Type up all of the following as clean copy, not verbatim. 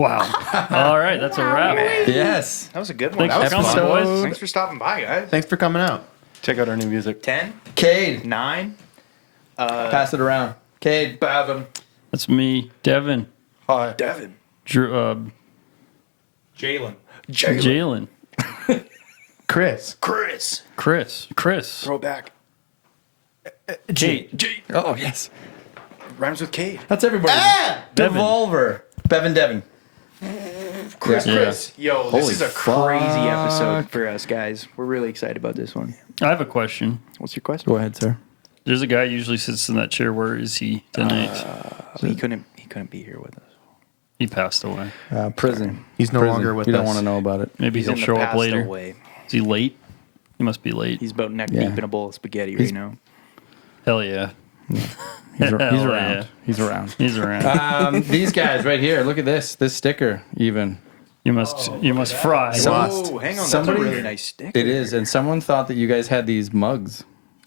Wow. All right, that's a wrap. Yes. That was a good one. Thanks That for was coming, fun. boys. Thanks for stopping by, guys. Thanks for coming out. Check out our new music. 10, Cade. 9. Pass it around. Cade. B.A.M. That's me, Devin. Hi. Devin. Drew, Jalen. Jalen. Chris. Chris. Throwback. Jade. Oh, yes. Rhymes with Cade. That's everybody. Devin. Devolver. Devin. Chris. Yo, this Holy is a crazy episode for us, guys. We're really excited about this one. I have a question. What's your question? Go ahead, sir. There's a guy who usually sits in that chair. Where is he tonight? He couldn't be here with us. He passed away. Prison. He's no longer with You don't us. want to know about it. Maybe He's he'll in the show up past later. away. Is he late? He must be late. He's about neck Yeah. deep in a bowl of spaghetti right now. Hell yeah. He's Hell around. yeah. He's around. He's around. These guys right here. Look at this. This sticker, even. You must fry. Oh, hang on. Somebody- That's a really nice stick. It is. And someone thought that you guys had these mugs.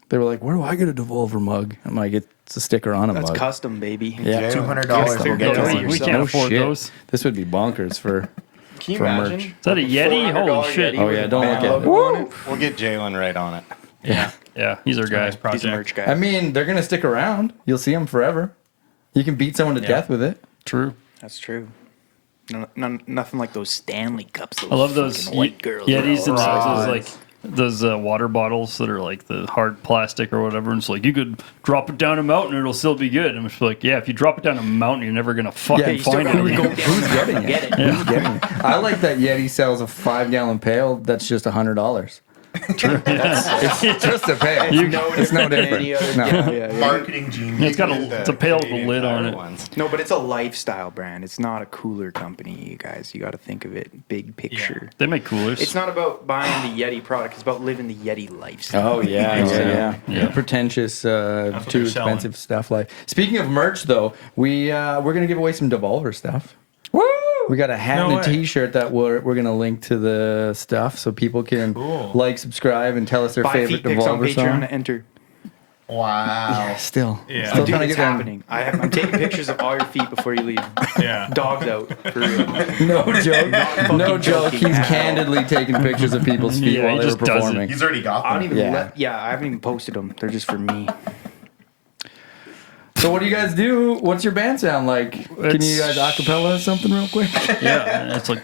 They were like, where do I get a Devolver mug? I'm like, it's a sticker on a That's mug. custom, baby. Yeah. $200. Clear We'll get goals. to we you. we yourself. can't No afford shit. those. This would be bonkers for... Can you For imagine? merch. Is that a Yeti? Holy $400 shit. Yeti Oh, with yeah, a don't look band at it. logo on it. We'll get Jalen right on it. Yeah, he's our guy. He's a merch guy. I mean, they're going to stick around. You'll see them forever. You can beat someone to death with it. True. That's true. Nothing like those Stanley cups. I love those fucking white girls. Yetis and Rods. those like those water bottles that are like the hard plastic or whatever. And it's like you could drop it down a mountain, it'll still be good. And I'm just like, yeah, if you drop it down a mountain, you're never gonna fucking you still find gotta it. go again. Who's getting it? Get it. Who's getting it? I like that Yeti sells a 5-gallon pail that's just $100. It's just a pail. It's no different. Any other, No. yeah. Marketing genius. It's got it's a pail with a lid on it. No, but it's a lifestyle brand. It's not a cooler company, you guys. You got to think of it big picture. They make coolers. It's not about buying the Yeti product. It's about living the Yeti lifestyle. Oh yeah. Yeah. Pretentious, too they're selling. expensive stuff. Like speaking of merch, though, we're gonna give away some Devolver stuff. Woo! We got a hat No and a way. T-shirt that we're gonna link to the stuff so people can like, subscribe, and tell us their 5 favorite feet pics on Devolver Patreon song. to enter. Wow. Still Yeah. trying Dude, to it's get them. happening. I'm taking pictures of all your feet before you leave. Yeah. Dogs out. For real. No joke. No fucking joke. joking He's at all. candidly taking pictures of people's feet Yeah, while he they were just does it. performing. He's already got I them. don't even Yeah. I haven't even posted them. They're just for me. So what do you guys do? What's your band sound like? Can you guys acapella something real quick? yeah, it's like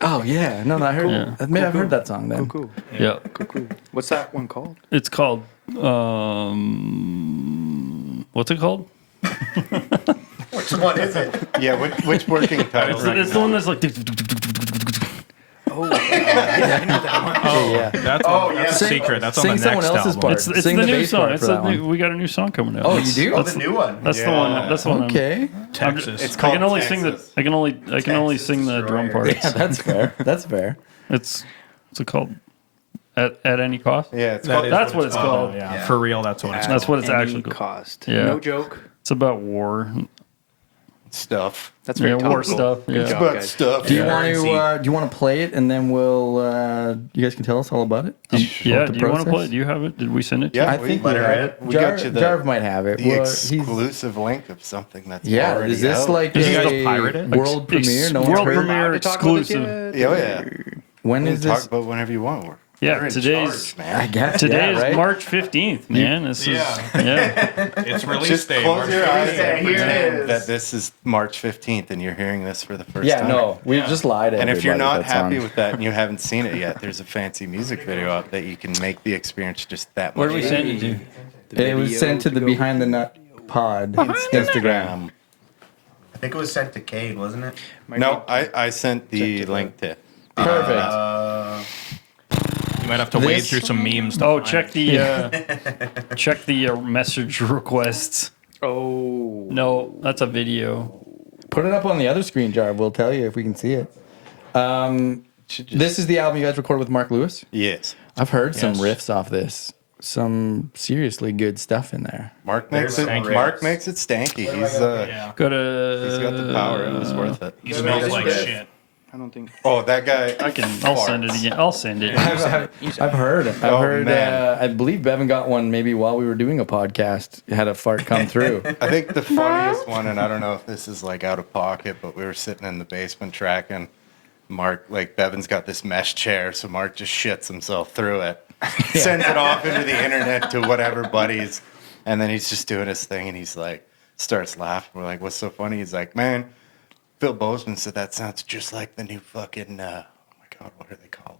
Oh yeah, no, I heard. Yeah. I've heard that song then. Cool. yeah. Cool. What's that one called? It's called what's it called? Which one is it? Yeah, which working title? It's the one that's like Yeah, I know that one. Oh, yeah. That's, that's a secret. That's on Sing the someone next else's album. part. it's Sing the new bass song. part It's for that one. we got a new song coming out. Oh, you do? Oh, the new one. That's the one. That's the one. Okay. Texas. It's I called can only sing the. Texas. I can only sing the drum Destroyer. parts. Yeah, that's fair. That's fair. It's what's it called? At any cost. Yeah, it's That called. is That's what it's called. Yeah, Yeah. for real, that's what it's At That's what it's any actually called. cost. Yeah. No joke. It's about war. stuff. That's very Yeah, war topical. stuff. Good Yeah. job, About guys. stuff. Do you want to play it and then we'll you guys can tell us all about it? Yeah. the Do you want to process? play it? Do you have it? Did we send it to Yeah, you? I think let we her have in. it. We got you the- Jarv might have it. The Well, he's- exclusive link of something that's yeah, already is this out. like Did you guys a pirate it? world premiere? No one's world heard? premiere Allowed to talk about this exclusive. yet? Oh, yeah. When You is can talk this? about whenever you want. We're Yeah, in today's charge, I man. guess today is right? March 15th, man. This is yeah. It's release Just day. close March your 15th. eyes and Here it pretend is. that this is March 15th and you're hearing this for the first Yeah, time. no, we just lied. To And if you're everybody not with that happy song. with that and you haven't seen it yet, there's a fancy music video out that you can make the experience just that much. Where do we send it to? It was sent to the Behind the Nut Pod Instagram. I think it was sent to Cade, wasn't it? No, I sent the link to. Perfect. You might have to wade This- through some memes. To Oh, find check it. the message requests. Oh. No, that's a video. Put it up on the other screen, Jar. We'll tell you if we can see it. This is the album you guys recorded with Mark Lewis. Yes. I've heard some Yes. riffs off this. Some seriously good stuff in there. Mark makes it. Thank you. Mark makes it stanky. Yeah. Go to. He's got the power. It was worth it. He smells like shit. I don't think. Oh, that guy. I'll send it again. I'll send it. I've heard. man. I believe Bevan got one maybe while we were doing a podcast. Had a fart come through. I think the funniest one, and I don't know if this is like out of pocket, but we were sitting in the basement tracking. Mark, like Bevan's got this mesh chair, so Mark just shits himself through it, sends it off into the internet to whatever buddies, and then he's just doing his thing, and he's like, starts laughing. We're like, what's so funny? He's like, man, Phil Bozeman said that sounds just like the new fucking, oh my God, what are they called?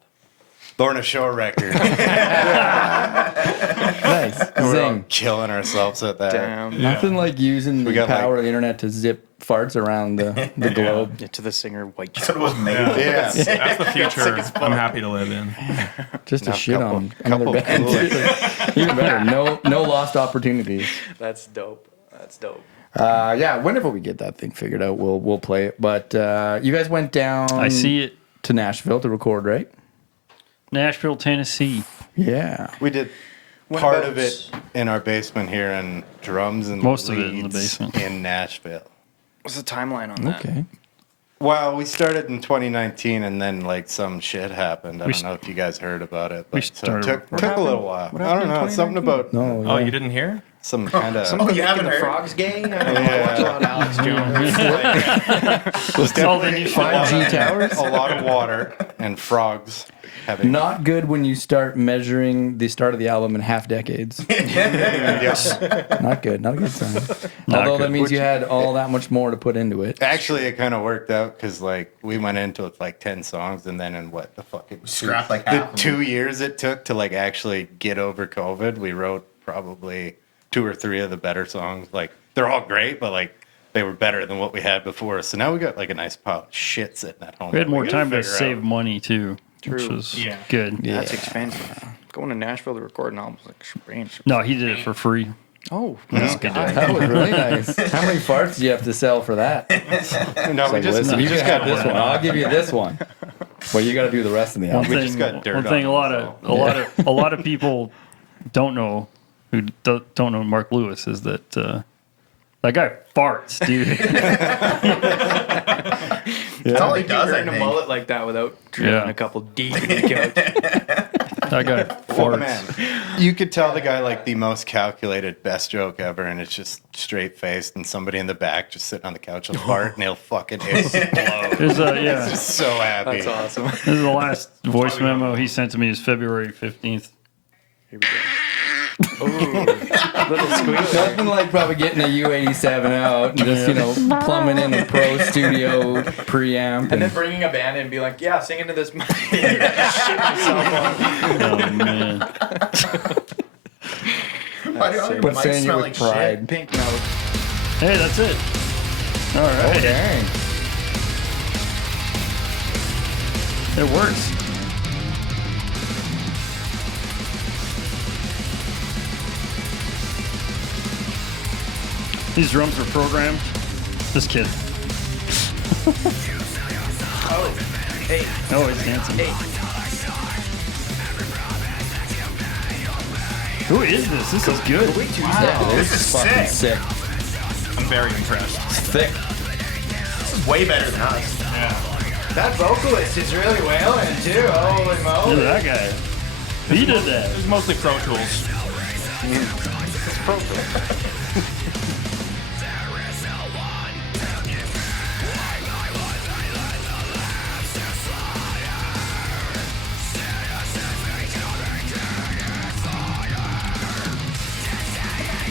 Lorna Shore record. Nice. We're all Zing. killing ourselves at that. Damn. Nothing like using the got, power of the internet to zip farts around the globe. Yeah, to the singer White That's what it was made. Yeah. That's the future I'm happy to live in. Just to Now, shit on couple another band. Even better. No lost opportunities. That's dope. That's dope. Yeah, whenever we get that thing figured out, we'll play it. But you guys went down I see it. to Nashville to record, right? Nashville, Tennessee. Yeah. We did part of it in our basement here, and drums and Most of it in the leads basement. in Nashville. What's the timeline on that? Okay. Well, we started in 2019, and then like some shit happened. I We don't know if you guys heard about it, but so started- it took a little while. I happened don't in know, something about No. Oh, you didn't hear? some kind of. Oh, you haven't the heard? Frogs gang? Yeah. Alex Jones. Was all the new 5G towers? a lot of water and frogs having. Not good when you start measuring the start of the album in half decades. Yes. Not good. Not a good sign. Not Although that good. means you had all that much more to put into it. Actually, it kind of worked out because like we went into it with like 10 songs, and then in what the fucking Scrapped like the half of 2 years it took to like actually get over COVID, we wrote probably 2 or 3 of the better songs. Like they're all great, but like they were better than what we had before. So now we got like a nice pile of shit sitting at home. We had more gotta time to figure save out. money too, which True. was Yeah. good. Yeah. That's expensive. Going to Nashville to record an album is like strange. No, he did it for free. Oh, That's good. That was really nice. How many farts do you have to sell for that? No, It's we like, just listen, we you just can have got this one. I'll give you this one. Well, you got to do the rest of the album. We just got dirt One thing on a lot of people don't know who don't know Mark Lewis is that that guy farts, dude. That's all he does, I wearing a think. mullet like that without drilling Yeah. a couple deep in the couch. That guy Oh, farts. man. You could tell the guy like the most calculated best joke ever, and it's just straight faced, and somebody in the back just sitting on the couch will fart, and he'll fucking explode. There's yeah. Just so happy. That's awesome. This is the last voice memo he sent to me is February 15th. Here we go. Ooh, little squeak. Nothing like probably getting a U87 out and just, plumbing in a pro studio preamp. And then bringing a band in and be like, yeah, sing into this mic. Shit myself on. Oh man. Why do all your But mics saying you smell with like pride. shit? Pink note. Hey, that's it. All right. Oh, dang. It works. These drums were programmed. Just kidding. Oh, hey, Oh, he's dancing. hey. Who is this? This is good. Yeah, this is fucking sick. I'm very impressed. It's thick. This is way better than us. That vocalist is really wailing too. Holy Look moly. at that guy. He did that. It's mostly Pro Tools.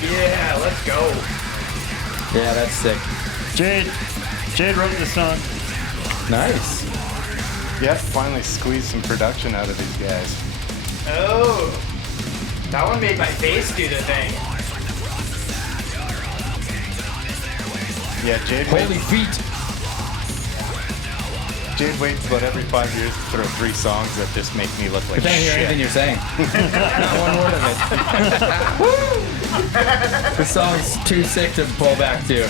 Yeah, let's go. Yeah, that's sick. Jade wrote this song. Nice. Yeah, finally squeeze some production out of these guys. Oh, that one made my face do the thing. Yeah, Jade Holy waits, feet. Jade waits about every 5 years to throw 3 songs that just make me look like I can't hear anything shit. you're saying. Not one word of it. This song's too sick to pull back to.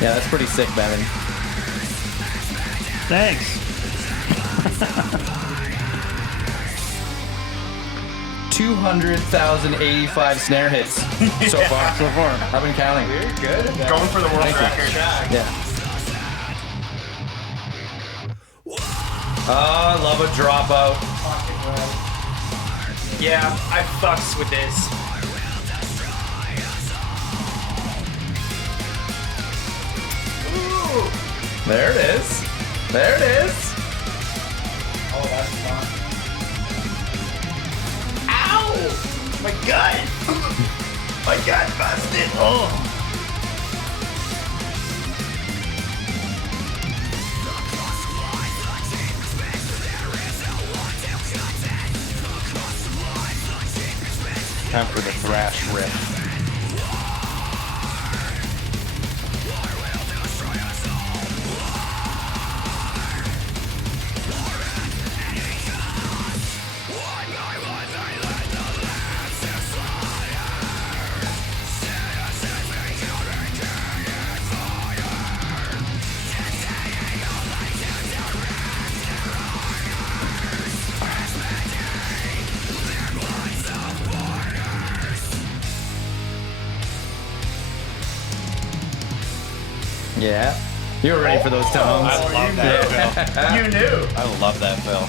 Yeah, that's pretty sick, Bevan. Thanks. 200,085 snare hits so far. So far. I've been counting. Good. Going for the world record. Yeah. Oh, I love a dropout. Yeah, I fucks with this. There it is. There it is. Oh, that's fun. Ow! My gut! My gut busted! Oh. Time for the thrash riff. Yeah. You were ready for those tones. I love that fill. You knew. I love that fill.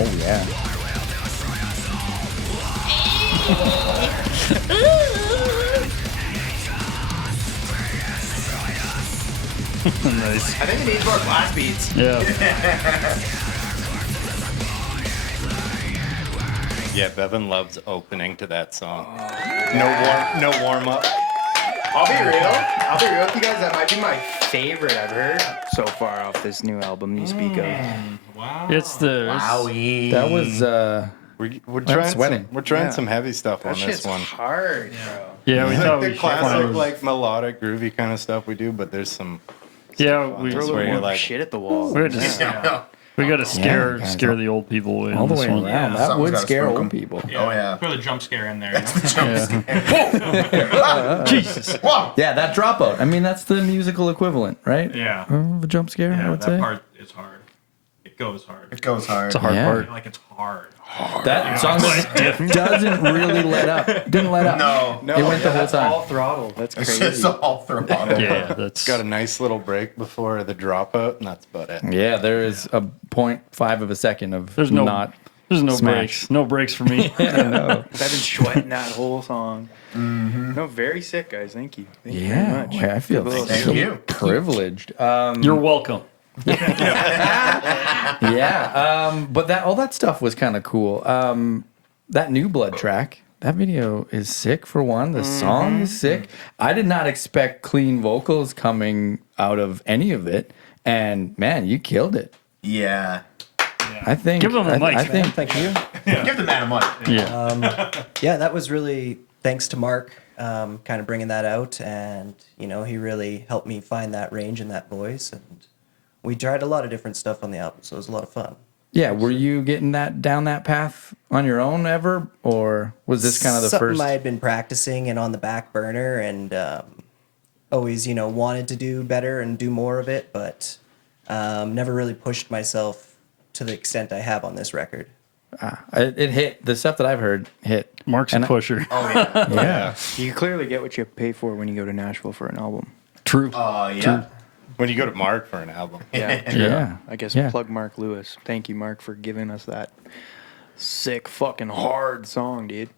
Oh, yeah. Nice. I think it needs more blast beats. Yeah. Yeah, Bevan loves opening to that song. No warm up. I'll be real with you guys. That might be my favorite I've heard so far off this new album you speak of. Wow. It's the. Wowie. That was, We're trying sweating. we're trying Yeah. some heavy stuff That on shit's this one. hard, bro. Yeah, we thought The we should classic find. like melodic groovy kind of stuff we do, but there's some Yeah, we Throw a Throw a where little you're more like- shit at the wall. we had to, Yeah. we got to scare guys, scare the old people away all on the this way one. around. That Something's would gotta scare spook old 'em. people. Oh, yeah. Throw the jump scare in there. You know? Jesus. Whoa. Yeah, that dropout. I mean, that's the musical equivalent, right? Yeah. Of a jump scare, I Yeah, would that say. part is hard. It goes hard. It goes hard. It's a hard Yeah. part. Like it's hard. That song doesn't really let up. Didn't let up. No. It went the whole that's time. all throttle. That's It's crazy. just all throttle. Yeah, that's. got a nice little break before the dropout, and that's about it. Yeah, there is a 0.5 of a second of There's no. not. There's no smash. breaks. No breaks for me. I know. I've been sweating that whole song. No, very sick, guys. Thank you. Thank you very Yeah, much. boy, I feel Good little Thank so you. privileged. You're welcome. Yeah, but all that stuff was kind of cool. That New Blood track, that video is sick for one. The song is sick. I did not expect clean vocals coming out of any of it, and man, you killed it. Yeah. I think. Give them the mic, I think. Thank you. Give the man a mic. Yeah. Yeah, that was really thanks to Mark, kind of bringing that out, and he really helped me find that range and that voice, and we tried a lot of different stuff on the album, so it was a lot of fun. Yeah, were you getting that down that path on your own ever, or was this kind of the Something first? I had been practicing and on the back burner, and always wanted to do better and do more of it, but never really pushed myself to the extent I have on this record. It hit. The stuff that I've heard hit. Mark's And a pusher. Oh, yeah. Yeah. You clearly get what you pay for when you go to Nashville for an album. True. Yeah. When you go to Mark for an album. Yeah. I guess Yeah. plug Mark Lewis. Thank you, Mark, for giving us that sick, fucking hard song, dude.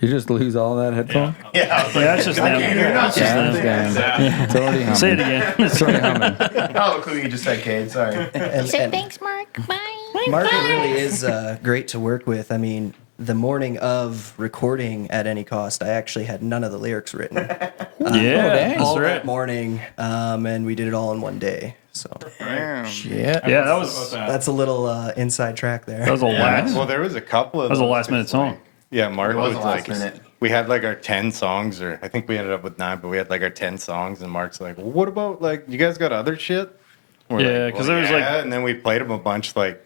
Did you just lose all that headphone? Yeah. Yeah, that's just them. That's just Yeah, them. damn. It's already humming. Say it again. It's already humming. Oh, cool. You just said Cade. Sorry. And, Say and thanks, Mark. Bye. Mark really is great to work with. I mean, the morning of recording At Any Cost, I actually had none of the lyrics written. Yeah, all that's right. that morning, and we did it all in one day. So Damn. Shit. Yeah, that was that's a little inside track there. that was a last. Well, there was a couple of That was a those. last minute song. Yeah, Mark It was was a last like, minute. we had like our 10 songs, or I think we ended up with 9, but we had like our 10 songs, and Mark's like, well, what about like, you guys got other shit? We're Yeah, like, 'cause there was, like- and then we played them a bunch, like,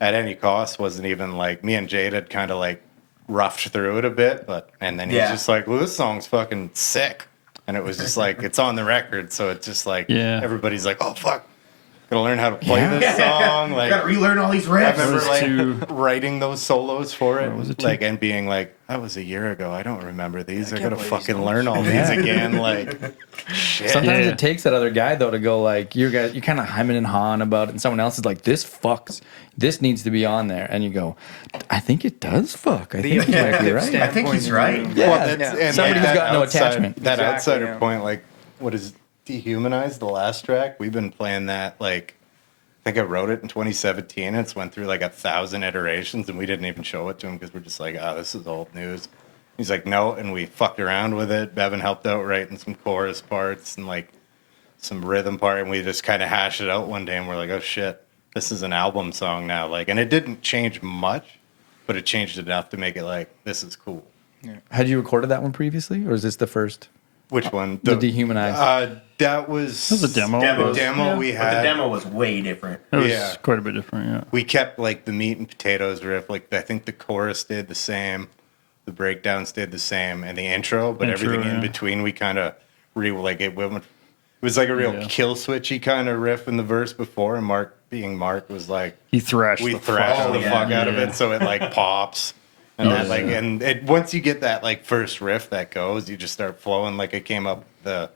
At Any Cost wasn't even like, me and Jade had kind of like roughed through it a bit, but, and then he's Yeah. just like, well, this song's fucking sick. And it was just like, it's on the record, so it's just like, Yeah. everybody's like, oh, fuck. Gotta learn how to play this song. Like, Gotta relearn all these I riffs. remember was like two- writing those solos for it, was it two? like, and being like, "That was a year ago. I don't remember these. I gotta play these fucking notes." learn all these again." Like, shit. Sometimes Yeah. it takes that other guy though to go like you're kind of hemming and hawing about it, and someone else is like, "This fucks. This needs to be on there," and you go, "I think it does fuck. I think you might be objective right." I think he's right. Yeah, Well, that's, and somebody like who's that got no outside- attachment. That Exactly, outsider yeah. point, like, what is Dehumanized, the last track? We've been playing that, like, I think I wrote it in 2017. And it's went through like 1,000 iterations, and we didn't even show it to him because we're just like, oh, this is old news. He's like, no, and we fucked around with it. Bevan helped out writing some chorus parts and like some rhythm part, and we just kind of hashed it out one day, and we're like, oh shit, this is an album song now. Like, and it didn't change much, but it changed enough to make it like, this is cool. Had you recorded that one previously, or is this the first? Which one? The Dehumanized. That was That was a demo. demo we But had. the demo was way different. It was Yeah. quite a bit different, yeah. We kept like the meat and potatoes riff. Like I think the chorus stayed the same, the breakdown stayed the same, and the intro, but Intro, everything in yeah. between we kind of like it went. It was like a real Yeah. kill switchy kind of riff in the verse before, and Mark, being Mark, was like, He thrashed we the thrashed fuck the out of fuck it. out of Yeah. it, so it like pops. And that, like, and it, once you get that like first riff that goes, you just start flowing. Like it came up the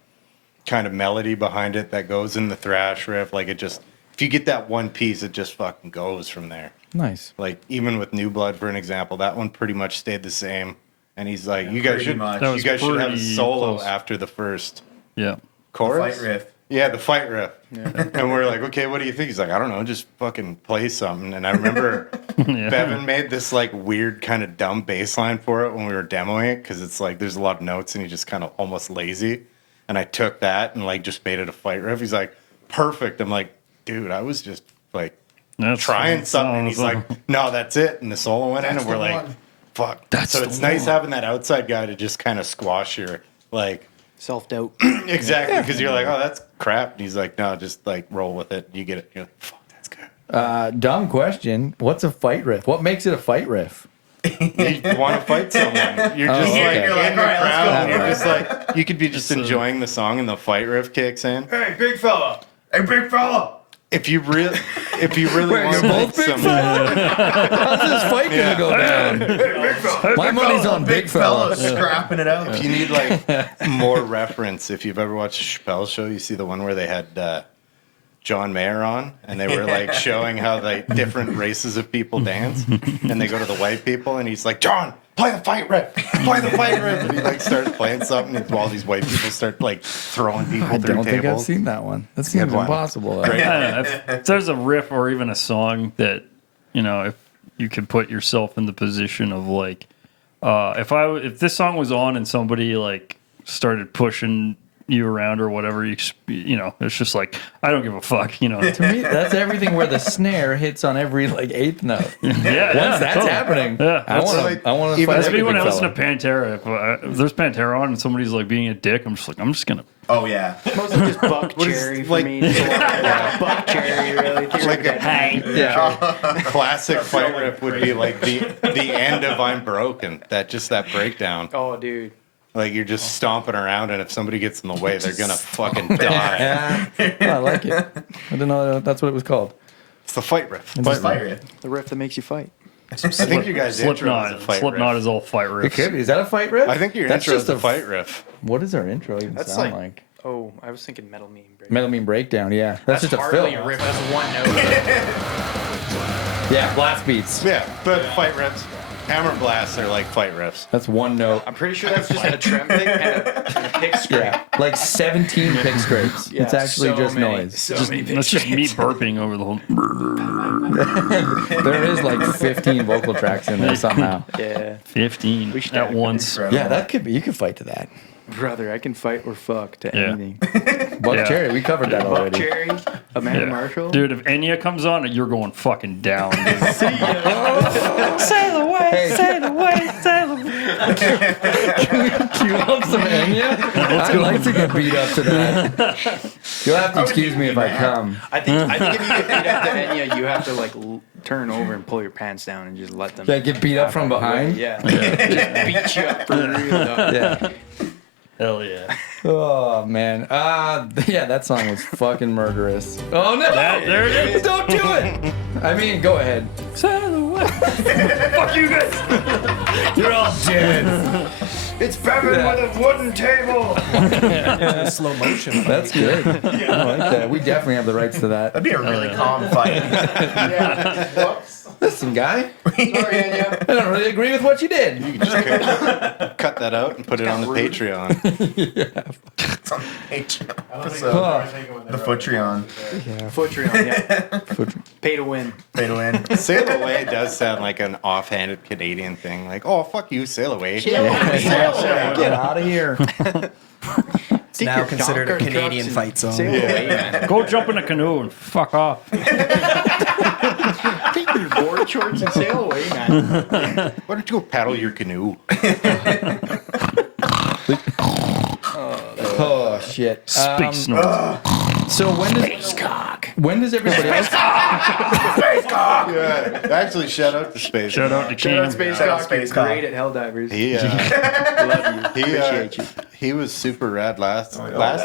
kind of melody behind it that goes in the thrash riff. Like it just, if you get that one piece, it just fucking goes from there. Nice. Like even with New Blood, for an example, that one pretty much stayed the same. And he's like, you guys pretty should, much. That you was guys should have a pretty solo close. after the first Yeah. chorus. Fight riff. Yeah, the fight riff. And we're like, okay, what do you think? He's like, I don't know, just fucking play something. And I remember Yeah. Bevan made this like weird kind of dumb bass line for it when we were demoing it, because it's like there's a lot of notes and he's just kind of almost lazy. And I took that and like just made it a fight riff. He's like, perfect. I'm like, dude, I was just like That's trying something. And he's sounds like, no, that's it. And the solo went in, That's and we're the like, one. fuck. That's so the it's nice one. having that outside guy to just kind of squash your like. Self-doubt. Exactly, because you're like, oh, that's crap. And he's like, no, just like roll with it. You get it. You're like, fuck, that's good. Dumb question. What's a fight riff? What makes it a fight riff? You want to fight someone. You're just okay. like You're like, in the all right, let's crowd. go. You're just like, you could be just enjoying the song and the fight riff kicks in. Hey, big fella. Hey, big fella. If you really Wait, want you're both big some, How's this fight gonna go down? Hey, big fella. My money's on big fella. Scrapping it out. if you need like more reference, if you've ever watched a Chappelle show, you see the one where they had John Mayer on, and they were like showing how like different races of people dance, and they go to the white people, and he's like, John, play the fight riff, play the fight riff, and he like starts playing something, and while these white people start like throwing people I through don't think I've tables. seen that one. That seems one. impossible. though. Great. I don't know, if there's a riff or even a song that, you know, if you could put yourself in the position of like, if this song was on and somebody like started pushing you around or whatever, you know, it's just like, I don't give a fuck, you know. To me, that's everything where the snare hits on every like eighth note. Yeah, Once yeah, that's totally. happening, Yeah, I that's want like- to. I want to even fight if That's every me when big I listen fella. to Pantera. If there's Pantera on and somebody's like being a dick, I'm just like, I'm just gonna. Oh, yeah. Mostly just Buck Cherry for like- me. So, Buck Cherry, really. Like a Yeah. classic fight riff would be like the end of I'm Broken. That breakdown. Oh, dude. Like you're just stomping around, and if somebody gets in the way, they're gonna fucking die. Yeah. Oh, I like it. I didn't know that's what it was called. It's the fight riff. Fight riff. The riff that makes you fight. I think you guys intro is a Slipknot. fight Slipknot riff. is all fight It riffs. could be. Is that a fight riff? I think your That's intro just is a fight riff. What does our intro even That's sound like- like? Oh, I was thinking Metal Mean Break. Metal Mean Breakdown. Yeah, that's just a hardly fill. a riff. That's one note. Yeah, blast beats. Yeah, but fight riffs, hammer blasts are like fight riffs. That's one note. I'm pretty sure that's just a trem thing and a pick scrape. Yeah, like 17 pick scrapes. Yeah, it's actually so just many. noise. So Just, many pick that's just me scrapes. burping over the whole. There is like 15 vocal tracks in there somehow. Yeah. 15 We should at have once. Yeah, that could be. You could fight to that. Brother, I can fight or fuck to Yeah. anything. Buck Yeah. Cherry, we covered that Buck already. Cherry, Amanda Yeah. Marshall. Dude, if Enya comes on, you're going fucking down. Dude. Sail away, sail away, sail away. You want some Enya? I'd like to get beat up to that. You'll have to excuse me if I come. I think if you get beat up to Enya, you have to like turn over and pull your pants down and just let them. Yeah, get beat up from behind? Yeah. Just beat you up for real. Though. Yeah. Hell yeah. Oh man. Yeah, that song was fucking murderous. Oh no! There it is. Don't do it. I mean, go ahead. Sail away. Fuck you guys. You're all dead. It's Bevan with a wooden table. Slow motion. That's good. I like that. We definitely have the rights to that. That'd be a really calm fight. Listen, guy. Sorry, Anya. I don't really agree with what you did. You can just cut that out and put it on the Patreon. It's on Patreon. Oh, The Footreon. Footreon, yeah. Pay to win. Pay to win. Sail away does sound like an offhanded Canadian thing. Like, oh, fuck you, sail away. get out of here. It's now considered a Canadian fight song. Sail away, man. Go jump in a canoe and fuck off. Take your board shorts and sail away, man. Why don't you go paddle your canoe? Oh shit. Space snort. So when does everybody else? Yeah, actually, shout out to Space. Shout out to Shout out Cam. Space Shout out Cock. Space You're Cock. great at Helldivers. He, Love you. Appreciate you. he was super rad last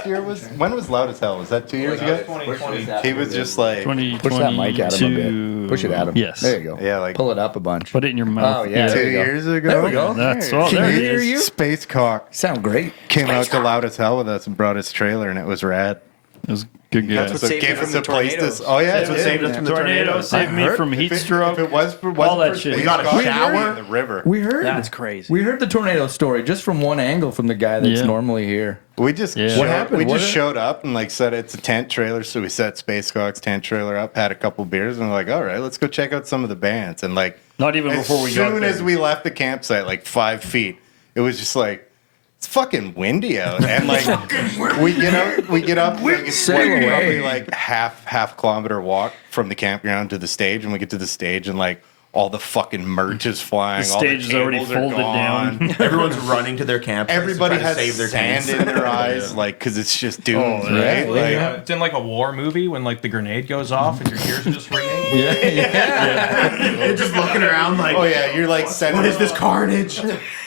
year. When was Loud as Hell? Was that 2 years ago? 2020. He was just like, 2022. Push that mic at him a bit. Push it at him. Yes. There you go. yeah, like Pull it up a bunch. Put it in your mouth. Oh, yeah. two There you go. years ago. There we go. That's Can all. There you it hear is. you? Space Cock Sound great. came out to Loud as Hell with us and brought his trailer, and it was rad. It was good. That's what So saved gave us us from a the place to. tornadoes. Oh yeah, That's what saved us from the Tornado tornadoes. saved me from heat stroke. If it was for All that for shit. Space We got a Cock, shower? we'd be in the river. We heard. That's crazy. We heard the tornado story just from one angle from the guy that's Yeah. normally here. We just Yeah. showed, What happened? We What just is- showed up and like said it's a tent trailer, so we set Space Cock's tent trailer up, had a couple beers, and we're like, all right, let's go check out some of the bands. And like, Not even as before we got soon there. as we left the campsite, like 5 feet, it was just like. It's fucking windy out, and like we get up, like, it's Sail like, away. probably like half kilometer walk from the campground to the stage, and we get to the stage, and like all the fucking merch is flying, The all stage is already tables are folded gone. down. Everyone's running to their camp. Everybody has save their sand tents. in their eyes, like because it's just doomed, Oh, yeah. right? Like, It's in like a war movie when like the grenade goes off and your ears are just ringing. They're just looking around like, oh yeah, you're like sending. what is this carnage?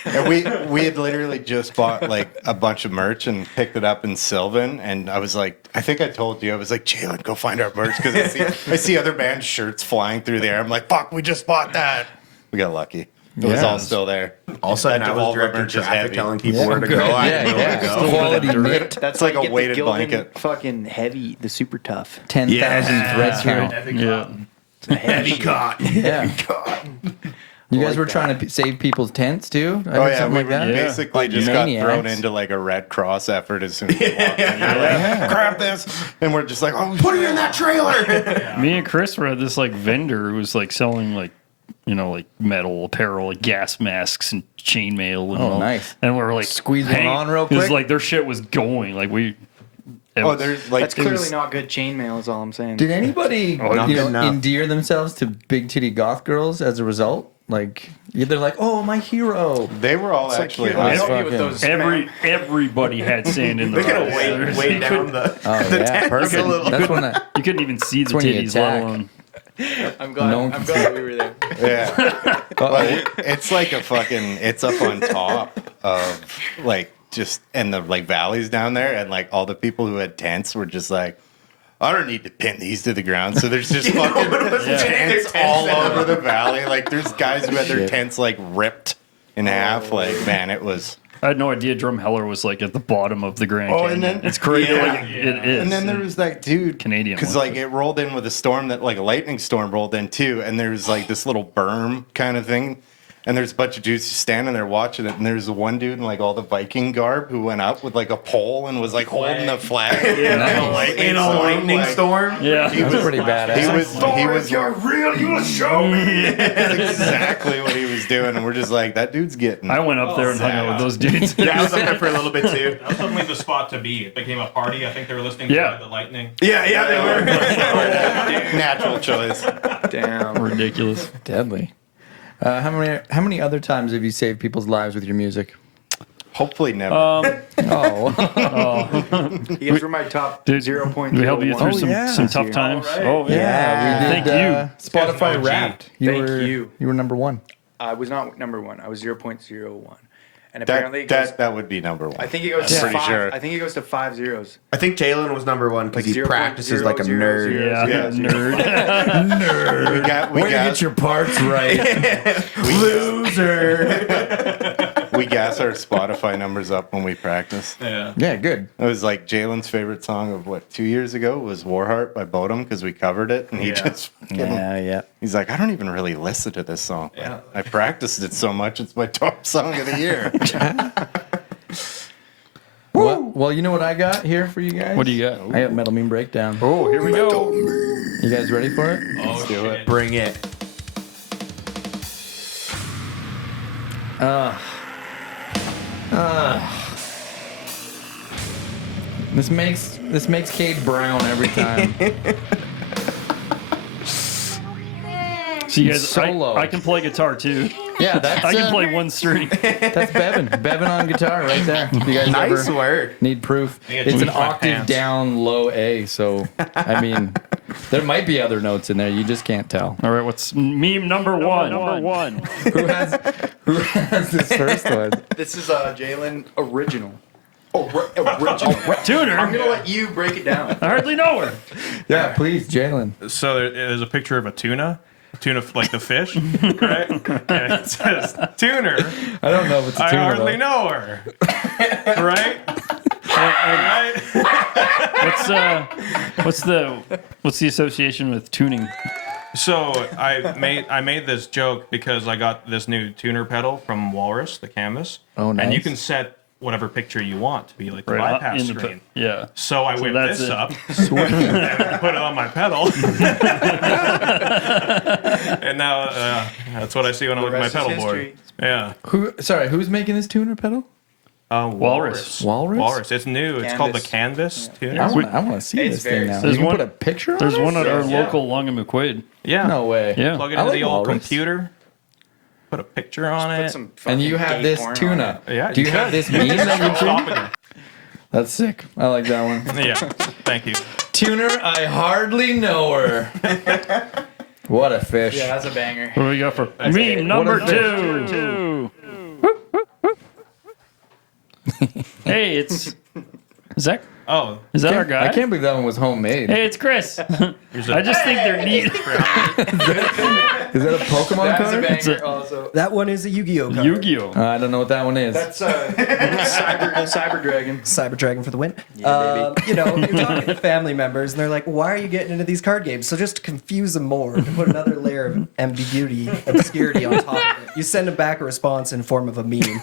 And we had literally just bought like a bunch of merch and picked it up in Sylvan, and I was like, I think I told you, I was like, Jalen, go find our merch because I see other bands' shirts flying through the air. I'm like, fuck, we just bought that. We got lucky. It was Yeah. all still there. All of a sudden, That I was Devolver directing merch is traffic, heavy. telling people Yeah, where to good. go. I Yeah, didn't know yeah. where to go. Quality knit. That's like why a you get weighted the Gildan blanket. Fucking heavy, the super tough. 10,000 thread count. Yeah. Heavy cotton. Yeah. You guys were trying to save people's tents too? I Oh heard yeah, something we like that. basically just got maniacs. thrown into like a Red Cross effort as soon as we walked in. They're like, grab this, and we're just like, oh, Put it in that trailer. Me and Chris were at this like vendor who was like selling like, you know, like metal apparel, like gas masks and chainmail and Oh, all. nice. And we were like, Squeeze one on real It was quick? like their shit was going. Like we. it Oh, was- there's like That's it clearly was- not good chainmail, is all I'm saying. Did anybody not you good know, enough. endear themselves to big titty goth girls as a result? Like they're like, oh, my hero. They were all actually. I That's don't get with fucking- those. Everybody had sand in their They're eyes. gonna weigh down the. Oh yeah, perfect. little- That's when that. You couldn't even see the when you titties, let attack. alone. I'm glad. No one I'm can glad we were there. Yeah. But it's like a fucking, it's up on top of like just, and the like valleys down there. And like all the people who had tents were just like, I don't need to pin these to the ground. So there's just fucking tents all over the valley. Like there's guys who had their Shit. tents like ripped in half. Like, man, it was. I had no idea Drumheller was like at the bottom of the Grand Oh, Canyon. and then- It's crazy. Yeah. Like, it is. And then there was that dude, Canadian because one. like it rolled in with a storm that like a lightning storm rolled in too, and there was like this little berm kind of thing, and there's a bunch of dudes standing there watching it, and there's the one dude in like all the Viking garb who went up with like a pole and was like holding the flag In a lightning storm. yeah. He was pretty badass. He was real, you will show me. that's exactly what he was doing, and we're just like, that dude's getting. I went up there and hung out with those dudes. Yeah, I was up there for a little bit too. That was suddenly the spot to be. It became a party. I think they were listening Yeah. to the lightning. Yeah, they were. Natural choice. Damn. Ridiculous. Deadly. How many other times have you saved people's lives with your music? Hopefully never. Oh, These were my top Dude, 0.01. we help you through some, yeah. some tough times. Oh, yeah. yeah, we did. Thank you. Spotify Thank Wrapped. You Thank were you. You were number one. I was not number one. I was 0.01. And apparently it goes, that would be number one. I think it goes to pretty five. sure. I think it goes to 5 zeros. I think Jalen was number one because Like he practices like a nerd. Yeah, nerd. We got Way to get your parts right. Loser. we gas our Spotify numbers up when we practice. Yeah, good. It was like Jalen's favorite song of 2 years ago was Warheart by Bodum because we covered it, and he just Yeah. he's like, I don't even really listen to this song. Yeah. I practiced it so much; it's my top song of the year. Well, you know what I got here for you guys? What do you got? I got Metal Mean Breakdown. Oh, here we go. You guys ready for it? Let's do it. Bring it. This makes Cade Brown every time. So you guys, Solo. I can play guitar too. Yeah, that's I can play one string. That's Bevan. Bevan on guitar right there. If you guys Nice ever work. need proof. Yeah, It's an tweak my octave pants. down, low A. So I mean, there might be other notes in there. You just can't tell. All right, what's meme number one? Who has this first one? This is Jalen original. Original. Tuner. I'm gonna let you break it down. I hardly know her. Yeah, please, Jalen. So there's a picture of a tuna like the fish, right? And it says, tuner, I don't know if it's a I tuner, hardly though. know her. Right? Right? What's the association with tuning? So I made this joke because I got this new tuner pedal from Walrus, the canvas. Oh, And you nice. can set whatever picture you want to be like the Right, bypass in the screen. yeah. So I whipped that's this it. up and put it on my pedal. And now that's what I see when I look at my rest is pedal board. history. Yeah. Who's making this tuner pedal? Walrus. Walrus? Walrus. It's new. It's called the Canvas tuner. I want to see It's this very thing now. sick. You can There's put a picture on There's it? one at our Yeah. local Long and McQuaid. Yeah. No way. Yeah. Plug it I into like the old Walrus. computer. Put a picture on Put it. some And you fucking have gay this porn on tuna. it. Yeah, Do you you have could. this meme that you Stop tuned? it. That's sick. I like that one. Yeah. Thank you. Tuner, I hardly know her. What a fish. Yeah, that's a banger. What do we got for it. meme number What a two? Hey, it's Zach. Oh, Is that our guy? I can't believe that one was homemade. Hey, it's Chris. here's I just think they're neat. Is that a Pokemon That's a card? banger also. That one is a Yu-Gi-Oh card. Yu-Gi-Oh. I don't know what that one is. That's Cyber Dragon. Cyber Dragon for the win. Yeah, You know, you're talking to family members, and they're like, "Why are you getting into these card games?" So just to confuse them more, to put another layer of obscurity on top of it, you send them back a response in form of a meme. You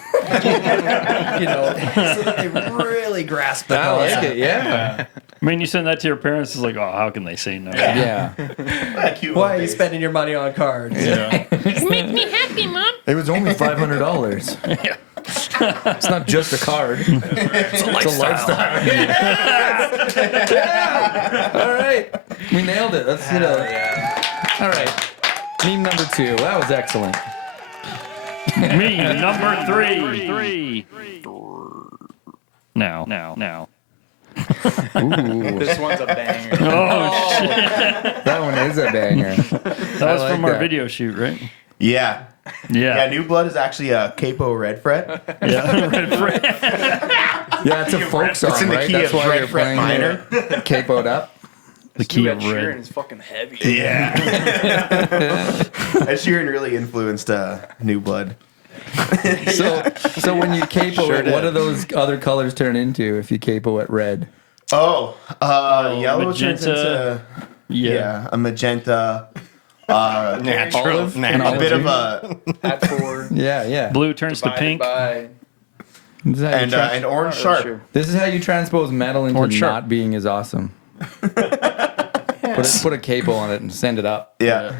know, so that they really grasp the I like concept. it, yeah. I mean, you send that to your parents, it's like, oh, how can they say no? Yeah. Why are you spending your money on cards? Yeah. Make me happy, Mom. It was only $500. It's not just a card. It's a lifestyle. Yeah. All right. We nailed it. That's it. All right. Meme number two. That was excellent. Meme number three. Now. Ooh. This one's a banger. Oh, shit. That one is a banger. That was like from our that. video shoot, right? Yeah. Yeah, Yeah. New Blood is actually a capo red fret. Yeah. Yeah, it's a folk song, It's in the right? key That's of why red you're fret playing minor. it capoed up. The key Ed of Sheeran red. is fucking heavy. Yeah. Ed Sheeran really influenced New Blood. So when you capo it, what do those other colors turn into if you capo it red? Oh, yellow turns magenta. into a magenta. natural. Olive? natural. A bit of a At 4. Yeah. Blue turns to pink. By, This is how you and orange sharp. This is how you transpose metal into Orange not sharp. being as awesome. Put a capo on it and send it up. Yeah.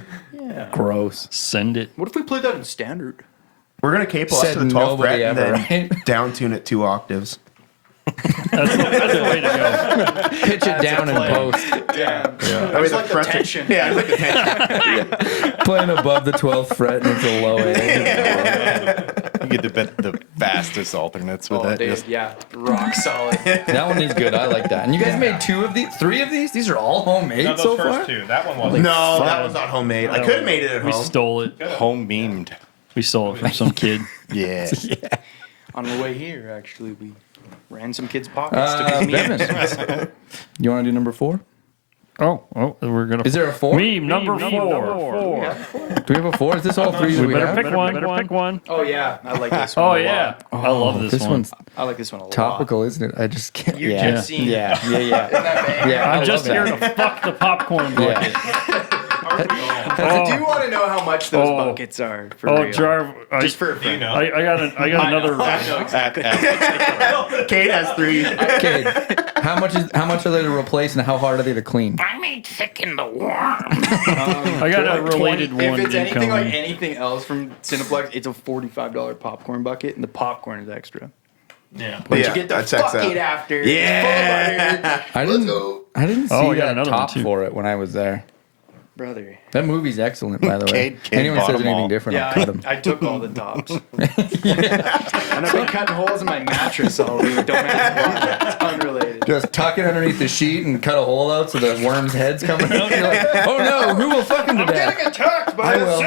Gross. Send it. what if we played that in standard? We're gonna capo up Said to the 12th fret nobody and ever, then right? down tune it 2 octaves. That's the way to go. Pitch it down in post. Damn. I mean, like the tension. Yeah, it's like the tension. Playing above the 12th fret and it's a low A. You get the fastest alternates with Oh, it. dude, Just- yeah. Rock solid. That one is good. I like that. And you guys made 3 of these? These are all homemade No, those so first far? two. That one wasn't. No, that was not homemade. I could have made it at We home. stole it. home beamed. We stole it from some kid. Yeah. On the way here, actually, we ran some kids' pockets to pick memes. Bevan, you want to do number 4? Oh, we're gonna. Is there a 4? Meme number 4. Do we have a 4? Is this all 3 that We we better have? pick one. Better pick one. Oh yeah, I like this one. Oh a yeah, lot. I love this one. one's I like this one a lot. topical, isn't it? I just can't. You're yeah. just seeing. Yeah. Isn't that bad? I I'm just love here that. to fuck the popcorn bucket. I do want to know how much those buckets are for real. Jarv, Just for a friend. know. I got another. Kate has 3. Okay. How much are they to replace, and how hard are they to clean? I got a related one. If it's anything like incoming. anything else from Cineplex, it's a $45 popcorn bucket, and the popcorn is extra. Yeah. But Yeah, you get the that checks bucket out. after. Yeah. I didn't see Oh, I got that another one, top too. for it when I was there. Brother. That movie's excellent, by the way. Cade Anyone bought says them anything all. different, I'll Yeah, cut them. I took all the tops. And I've been cutting holes in my mattress all week. Don't ask why. It's unrelated. Just tuck it underneath the sheet and cut a hole out so the worm's head's coming out. You're like, oh no, who will fuck him to death? attacked I will.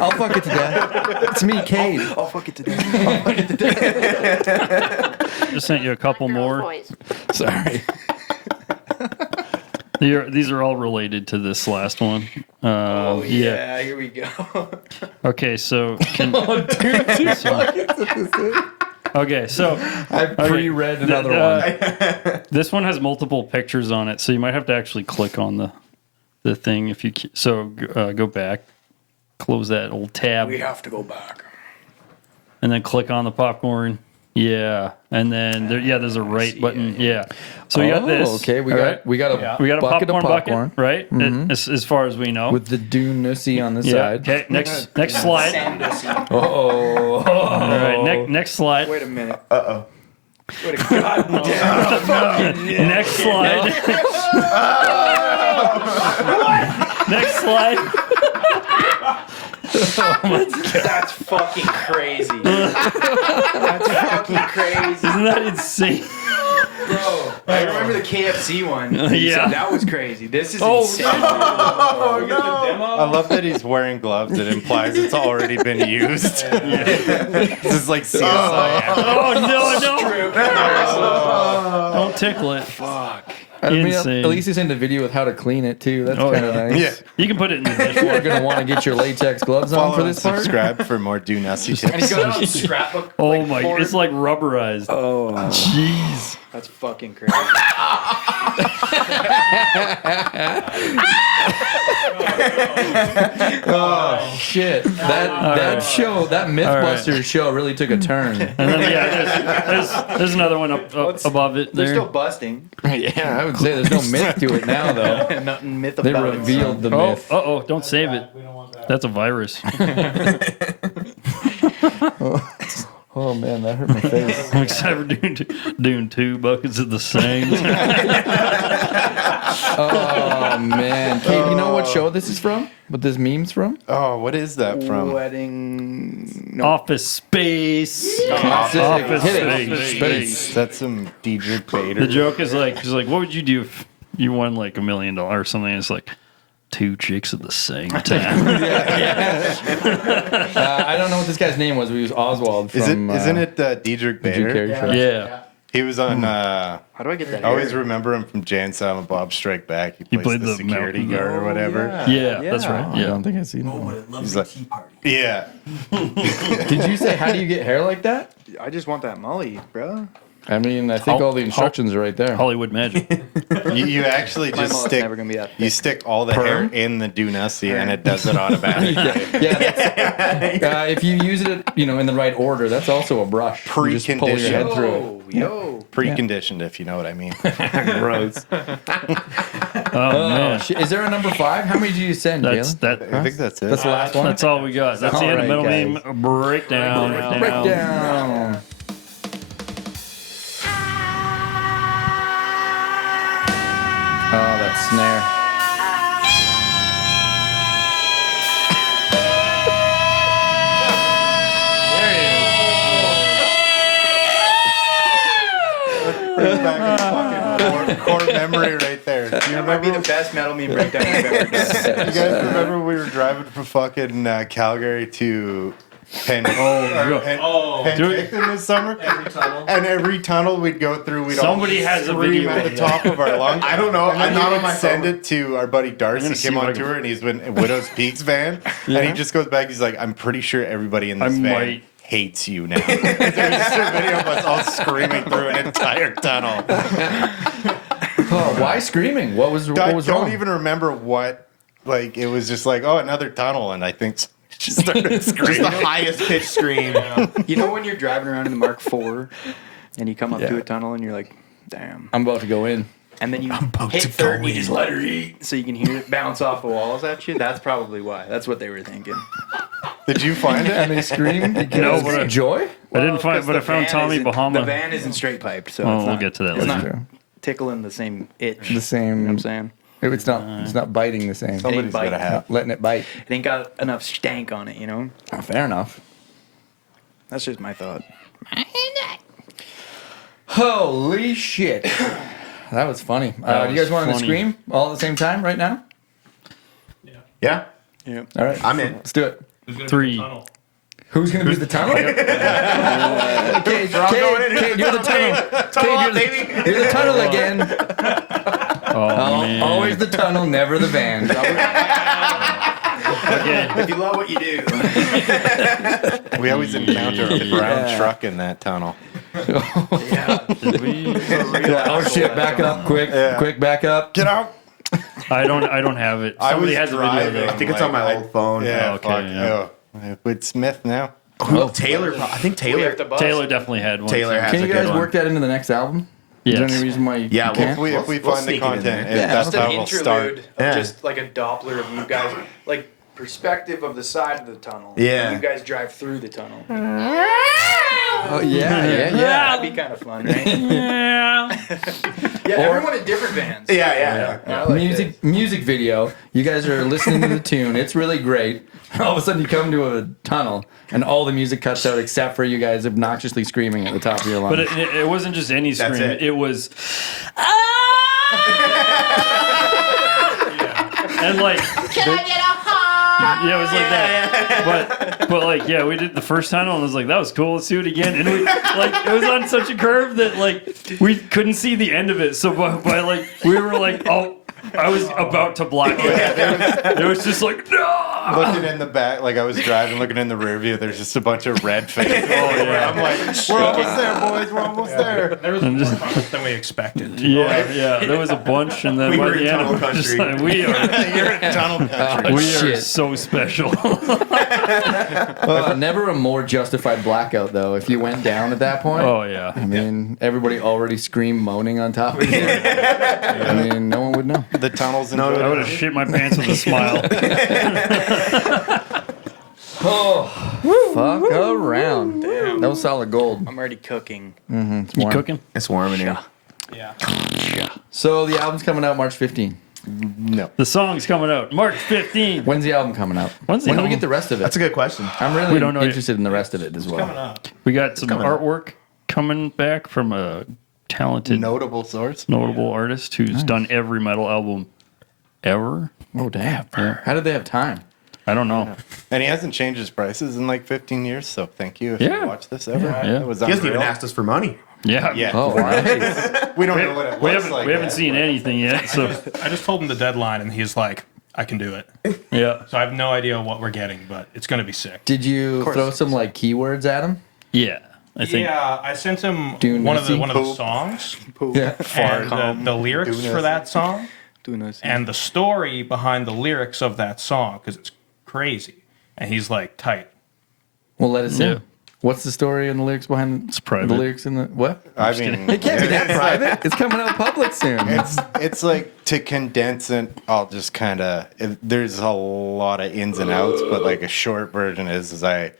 I'll fuck it to death. It's me, Cade. I'll fuck it to death. Just sent you a couple more. Sorry. These are all related to this last one. Oh, yeah, here we go. Okay, so. Okay, so I pre-read another one. this one has multiple pictures on it, so you might have to actually click on the thing if you. So go back, close that old tab, We have to go back. and then click on the popcorn. Yeah, and then there's a right button. Yeah, so we got this. Okay, we all got right? we got a We got a bucket popcorn, of popcorn bucket, right? As far as we know. with the Dune Nussy on the yeah. side. Okay. Next slide. Oh. All right. Next slide. Wait a minute. Wait a god. Next slide. Next slide. That's fucking crazy. That's fucking crazy. Isn't that insane? Bro, I remember the KFC one. You Yeah. said that was crazy. This is Oh, insane. I love that he's wearing gloves. It implies it's already been used. This is like CSI. Oh no! Don't tickle it. Fuck. I mean, Insane. at least it's in the video with how to clean it too. That's Oh, kind of yeah. nice. Yeah. You can put it in the You're dishwasher. gonna want to get your latex gloves on Follow for and this part. subscribe for more Do Nussy And he's tips. got a scrapbook. Oh like, my! board. It's like rubberized. Oh, Jeez. That's fucking crazy. shit! That show, that MythBusters show, really took a turn. And then there's another one up above it They're there. still busting. Yeah, I would say there's no myth to it now, though. Nothing myth They about it. revealed the Oh, myth. don't save it. That's a virus. Oh man, that hurt my face. I'm excited for doing 2 buckets of the same. Oh man, Kate, you know what show this is from? What this meme's from? Oh, what is that from? Wedding. No. Office Space. Classic. Office Hit it. Space. That's some Diedrich Bader. The joke is like, she's like, what would you do if you won like $1 million or something? And it's like 2 chicks at the same time. I don't know what this guy's name was, but he was Oswald from. Isn't it Diedrich the Jim Bader? Carrey show. Yeah. He was on. How do I get that? I always hair? remember him from Jay and Silent Bob Strike Back. He played plays the the security mountain. guard or whatever. Yeah, that's Oh, right. I Yeah. don't think I've seen that. He's like, yeah. Did you say how do you get hair like that? I just want that molly, bro. I mean, I think all the instructions are right there. Hollywood magic. You actually My just mullet's stick. never gonna be that You thick. stick all the hair in the Do Nussy and it does it automatically. Yeah, that's, if you use it, in the right order, that's also a brush. You just pull your head through it. Yo. Preconditioned, if you know what I mean. Gross. Oh man. Shit. Is there a number 5? How many did you send, That's Galen? that. I think that's it. That's the last one. That's all we got. That's the end of All Metal right, Meme breakdown. Breakdown. Oh, that snare. Brings back a fucking core memory right there. Do you That might be remember? the best metal meme breakdown I've ever done. You guys remember we were driving from fucking Calgary to Penticton this summer. And every tunnel we'd go through, we'd Somebody all has a scream video at the of top of our lungs. I don't know. And I'm then not we on would my send phone. it to our buddy Darcy. He see came if I on can- tour, and he's been in Widow's Peaks van. And he just goes back. He's like, I'm pretty sure everybody in this van might- hates you now. There's just a video of us all screaming through an entire tunnel. Oh, why screaming? What was I wrong? don't even remember what. Like, it was just like, oh, another tunnel. And I think just started Just screaming. the highest pitched scream. You know when you're driving around in the Mark IV and you come up Yeah. to a tunnel and you're like, damn. I'm about to go in. And then you about hit to third go and you just in. let her eat so you can hear it bounce off the walls at you. That's probably why. That's what they were thinking. Did you find it? And they scream because No, but I- joy? I didn't find, 'cause but the I found van Tommy isn't- Bahama. The van isn't straight piped, so Oh, it's we'll not, get to that it's later. not tickling the same itch. The same. You know what I'm saying? It's not biting the same. Somebody's bite. got to have. Not letting it bite. It ain't got enough stank on it, you know? Oh, fair enough. That's just my thought. Holy shit. That was funny. That Do you guys was want to funny. scream all at the same time right now? Yeah. Yeah. All right. I'm in. Let's do it. 3. Who's going to do the tunnel? Kate, you're the tunnel. Kate, you're the tunnel again. Oh, man. Always the tunnel, never the van. If you love what you do. We always encounter a brown truck in that tunnel. Did we? Oh shit! Back up, quick, quick, back up. Get out! I don't have it. Somebody has a video driving. though. I think it's on my old phone. Yeah, okay, fuck. yeah. With Smith now. Who? Taylor. I think Taylor. Taylor definitely had one. Taylor too. has Can a you good guys one. work that into the next album? Is there Yes. any reason why you Yeah, can't? If we We'll find the sneak it in content, there. if that's Just how an we'll interlude start. of Yeah. just like a Doppler of you guys, like perspective of the side of the tunnel. Yeah. And you guys drive through the tunnel. Oh yeah. That'd be kind of fun, right? Yeah, everyone in different bands. Yeah. I like Music video. You guys are listening to the tune. It's really great. All of a sudden, you come to a tunnel, and all the music cuts out except for you guys obnoxiously screaming at the top of your lungs. But it wasn't just any That's scream. it. It was. And like. Can I get a hug? Yeah, it was like that. But like, yeah, we did the first tunnel and it was like, that was cool. Let's do it again. And we like, it was on such a curve that like we couldn't see the end of it. So by like, we were like, oh, I was about to block it. It was just like, no. Looking in the back, like I was driving, looking in the rear view, there's just a bunch of red faces. yeah. I'm like, we're almost there, boys. We're almost there. There was more tunnels than we expected. Yeah. There was a bunch, and then We by were the in end, tunnel it was just country. like, we are You're in tunnel country. we are shit. so special. Never a more justified blackout though. If you went down at that point, Oh yeah. I mean, everybody already screamed moaning on top of you. I mean, no one would know. The tunnels in I would have shit my pants with a smile. Fuck around. That was solid gold. I'm already cooking. It's You warm. cooking? It's warm in here. Yeah. So the album's coming out March 15th. No. The song's coming out March 15th. When's the album coming out? When's the when do we album? get the rest of it? That's a good question. I'm really We don't know yet. interested in the rest of it as well. Coming up. We got some coming up. artwork coming back from a talented, Notable source. notable artist who's done every metal album ever. Oh damn! How did they have time? I don't know. And he hasn't changed his prices in like 15 years, so thank you if Yeah. you watch this ever. Yeah. It was He hasn't even unreal. asked us for money. Yeah. Yeah. Oh, nice. We don't know what it We looks haven't like. we haven't yet, seen but- anything yet. So I just told him the deadline, and he's like, I can do it. yeah. So I have no idea what we're getting, but it's going to be sick. Did you throw some like keywords at him? Yeah. I think Yeah, I sent him Dune one of the Lucy? songs Yeah. and the lyrics for that song Doing those. and the story behind the lyrics of that song because it's crazy. And he's like, tight. Well, let us in. Yeah. What's the story and the lyrics behind It's private. the lyrics in the what? I mean, It can't be that private. It's coming out public soon. it's like to condense it. I'll just kind of. There's a lot of ins and outs, but like a short version is I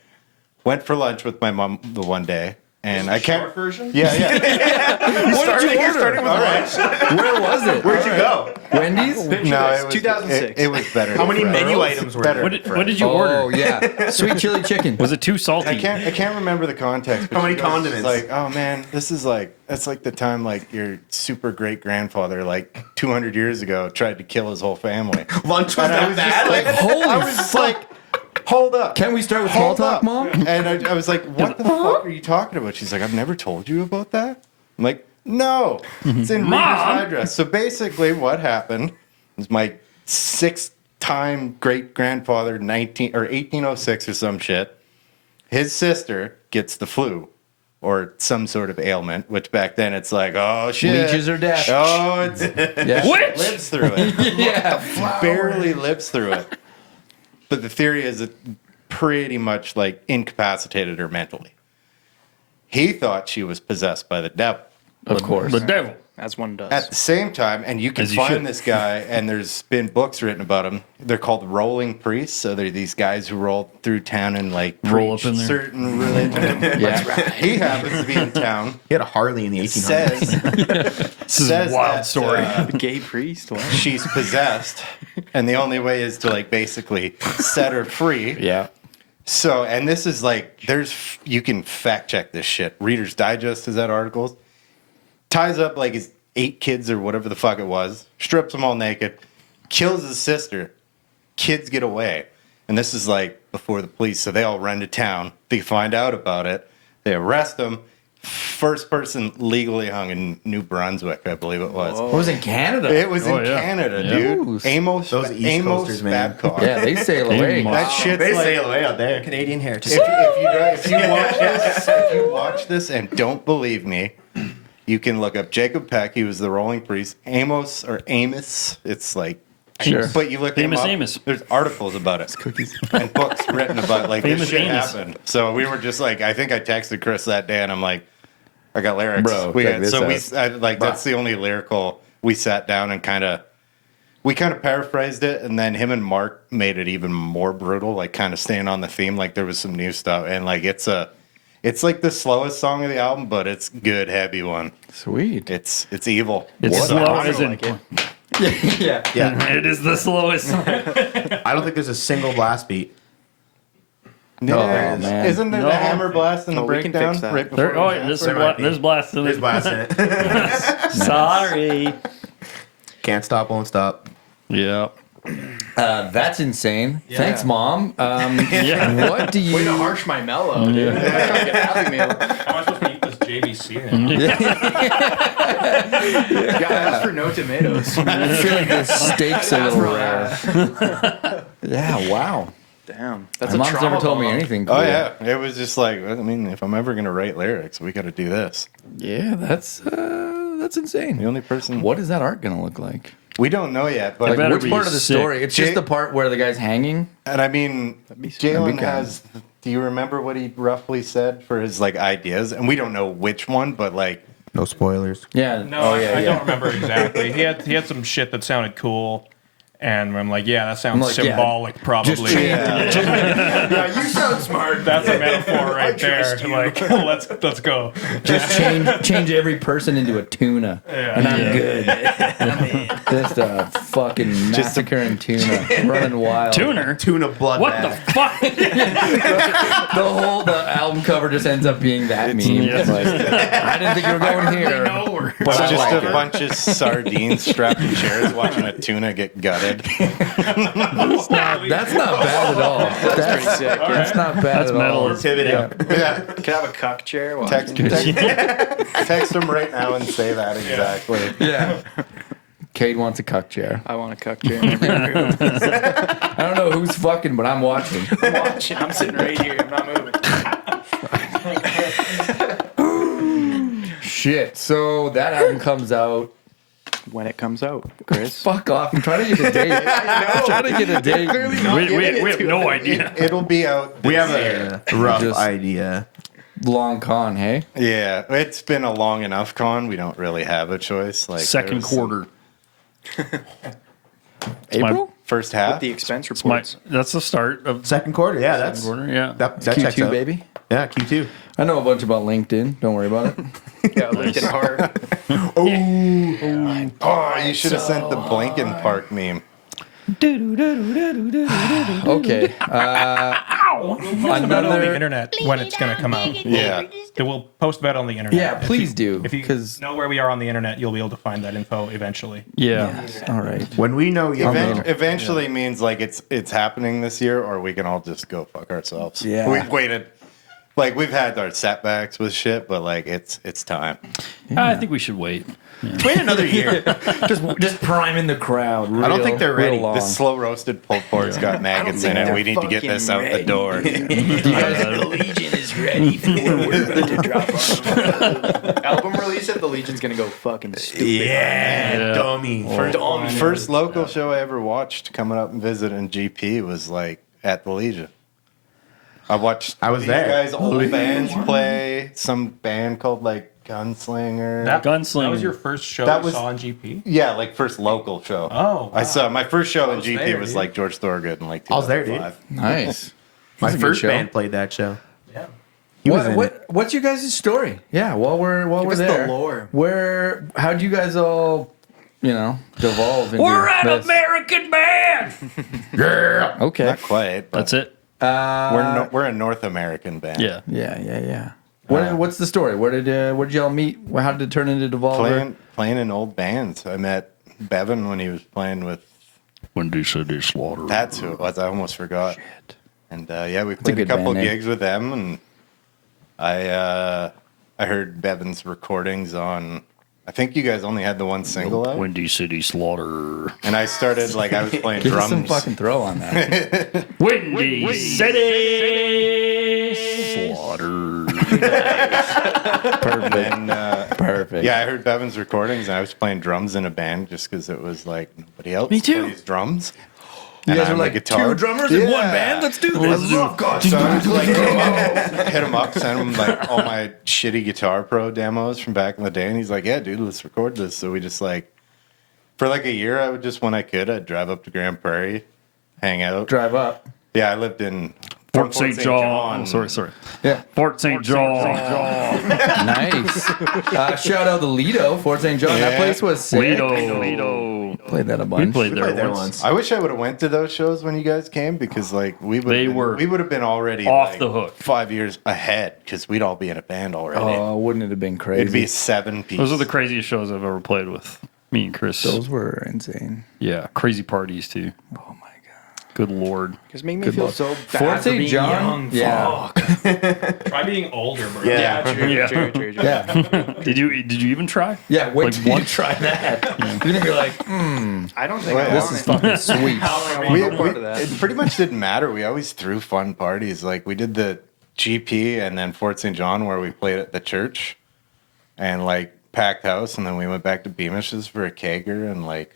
went for lunch with my mom the one day, and I can't. Short version? Yeah, yeah. What did you order? All right. Where was it? Where'd you go? Wendy's? No, it was 2006. It was better. How many than menu fries. items were Better. there? what did you Oh order? yeah, sweet chili chicken. Was it too salty? I can't remember the context. But How many she goes, condiments? Like, oh man, this is like that's like the time like your super great grandfather like 200 years ago tried to kill his whole family. Lunch was And I that was bad? just like, Holy I was just like, hold up. Can we start with small Hold talk, up. Mom? And I was like, what the fuck are you talking about? She's like, I've never told you about that. I'm like, no, it's in Reader's Digest. So basically what happened is my 6-time great-grandfather, 1806 or some shit, his sister gets the flu or some sort of ailment, which back then it's like, oh shit. Leeches are death. Oh, it's Which? lives through it. Yeah. Barely lives through it. But the theory is it pretty much like incapacitated her mentally. He thought she was possessed by the devil. Of course. The devil. As one does. At the same time, and you can As you find should. this guy, and there's been books written about him. They're called rolling priests. So they're these guys who roll through town and like Roll preach up in there. certain religion. Yeah. He happens to be in town. He had a Harley in the 1800s. This is a wild story. Gay priest. What? She's possessed, and the only way is to like basically set her free. Yeah. So, and this is like, you can fact check this shit. Reader's Digest has had articles. Ties up like his 8 kids or whatever the fuck it was, strips them all naked, kills his sister. Kids get away. And this is like before the police, so they all run to town. They find out about it. They arrest him. First person legally hung in New Brunswick, I believe it was. It was in Canada. It was Oh, in yeah. Canada, Yeah. dude. Amos, Those East Amos Coasters, man. Babcock. Yeah, they sail away. Wow. That shit's They like, sail away out there. Canadian heritage. if you watch this and don't believe me, you can look up Jacob Peck. He was the rolling priest. Amos or Amos. It's like, Sure. but you look him Famous up. Amos. There's articles about it and books written about like Famous this shit Amos. happened. So we were just like, I think I texted Chris that day, and I'm like, I got lyrics. Bro, check this out. That's the only lyrical. We sat down and kind of paraphrased it, and then him and Mark made it even more brutal, like kind of staying on the theme. Like there was some new stuff, and like it's like the slowest song of the album, but it's good, heavy one. Sweet. It's evil. It's What? slow as in. Yeah. Yeah. It is the slowest. I don't think there's a single blast beat. Yeah, Oh, man. Isn't there No. the hammer blast and the Oh, we can breakdown fix that. right before? There, oh, yeah, there's, There might be. there's blast in There's it. blast in it. Sorry. Can't stop, won't stop. Yeah. That's insane. Thanks, Mom. Yeah. What do you... Way to harsh my mellow, dude. I'm trying to get Happy Meal. How am I supposed to eat this JVC then? God, that's for no tomatoes. I feel like the steak's a little rare. Yeah, wow. Damn. That's My a mom's trauma never told me bomb. anything cool. Oh yeah, it was just like, I mean, if I'm ever gonna write lyrics, we got to do this. Yeah, that's insane. The only person What is that art gonna look like? we don't know yet, but Like, better which be part of the sick. story? It's just Jay- the part where the guy's hanging. and I mean, be Jalen kind. has. Do you remember what he roughly said for his like ideas? And we don't know which one, but like, No spoilers. Yeah. No, oh, I yeah, don't remember exactly. He had some shit that sounded cool, and I'm like, yeah, that sounds like, yeah, symbolic, probably. Yeah, you sound smart. That's a metaphor right there. Like, let's go. Just change every person into a tuna, and I'm good. Just a fucking massacring tuna, running wild. Tuner? Tuna blood. What the fuck? The album cover just ends up being that meme. yes. Like, I didn't think you were going here. it's But I just like a it. bunch of sardines strapped to chairs watching a tuna get gutted. That's not bad at all. That's pretty sick. That's not bad That's at metal. all. Pivoting. Yeah, Can I have a cuck chair? Well, text him right now and say that exactly. Yeah. Cade wants a cuck chair. I want a cuck chair. I don't know who's fucking, but I'm watching. I'm watching. I'm sitting right here. I'm not moving. Shit. So that album comes out. When it comes out, Chris. Fuck off. I'm trying to get a date. I'm trying to get a date. We have no idea. It'll be out. We have this a rough Just- idea. Long con, hey? Yeah, it's been a long enough con. We don't really have a choice. Like Second there's some- quarter. April? first half. The expense My, reports. that's the start of Second quarter, yeah, that's quarter. Yeah. that checks Q2, out. baby. Yeah, Q2. I know a bunch about LinkedIn. Don't worry about it. Yeah, LinkedIn hard. Oh, you should have sent the Blinken Park meme. Okay. We'll post about it on the internet when it's going to come out. Yeah. We'll post about it on the internet. Yeah, please do. If you Because know where we are on the internet, you'll be able to find that info eventually. Yeah. all right. When we know you Eventually means like it's happening this year, or we can all just go fuck ourselves. Yeah. We've waited. Like we've had our setbacks with shit, but like it's time. I think we should wait. wait another year. Just priming the crowd. I don't think they're ready. Long. This slow roasted pulled pork's got maggots in it. We need to get this out the door. The Legion is ready for what we're about to drop on. Album release it, the Legion's gonna go fucking stupid. Yeah, dummy. First local show I ever watched coming up and visit in GP was like at the Legion. I watched was these there. guys old bands play. Some band called like Gunslinger. Gunslinger. That was your first show That you was- saw on GP? Yeah, like first local show. Oh, I wow. saw my first show in GP there, was dude. like George Thorogood in like I was there, 2005. Nice. My That's a good first show. band played that show. What's your guys' story? Yeah, while we're us the there, lore. how'd you guys all, devolve into We're an this? American band. Okay. Not quite. But That's it. We're a North American band. Yeah. Yeah. What's the story? Where did y'all meet? How did it turn into Devolver? Playing in old bands. I met Bevan when he was playing with. When they said they slaughter. That's who it was. I almost forgot. And we a played a good couple band name. gigs with them, and I heard Bevan's recordings on. I think you guys only had the one single out, Windy City Slaughter. and I started like I was playing Give us drums. some fucking throw on that. Windy City Slaughter. And Perfect. yeah, I heard Bevan's recordings, and I was playing drums in a band just because it was like nobody else Me too. plays drums. You And guys are I'm a like guitar. two drummers in one Yeah. band. Let's do this. So I was like, hit him up, send him like all my shitty Guitar Pro demos from back in the day, and he's like, "Yeah, dude, let's record this." So we just like, for like a year, I would just when I could, I'd drive up to Grand Prairie, hang out. Drive up. Yeah, I lived in Fort St. John. Sorry. Yeah. Fort St. John. Nice. Shout out to Lido, Fort St. John. That Yeah. place was sick. Lido. Played that a bunch. We played there Played there once. once. I wish I would have went to those shows when you guys came because like we would have been already off like, the hook. 5 years ahead because we'd all be in a band already. Oh, wouldn't it have been crazy? It'd be 7 piece. Those are the craziest shows I've ever played with. Me and Chris. Those were insane. Yeah. Crazy parties, too. Oh my god. Good Lord. Just make me feel so bad Fort for St. being John. young. Yeah. Try being older, bro. Yeah, true, Yeah. true. Yeah. Did you even try? Yeah. Wait Like till you once? try that. You're gonna be like, I don't think I this want is it. fucking sweet. It pretty much didn't matter. We always threw fun parties. Like we did the GP and then Fort St. John where we played at the church and like packed house, and then we went back to Beamish's for a kegger, and like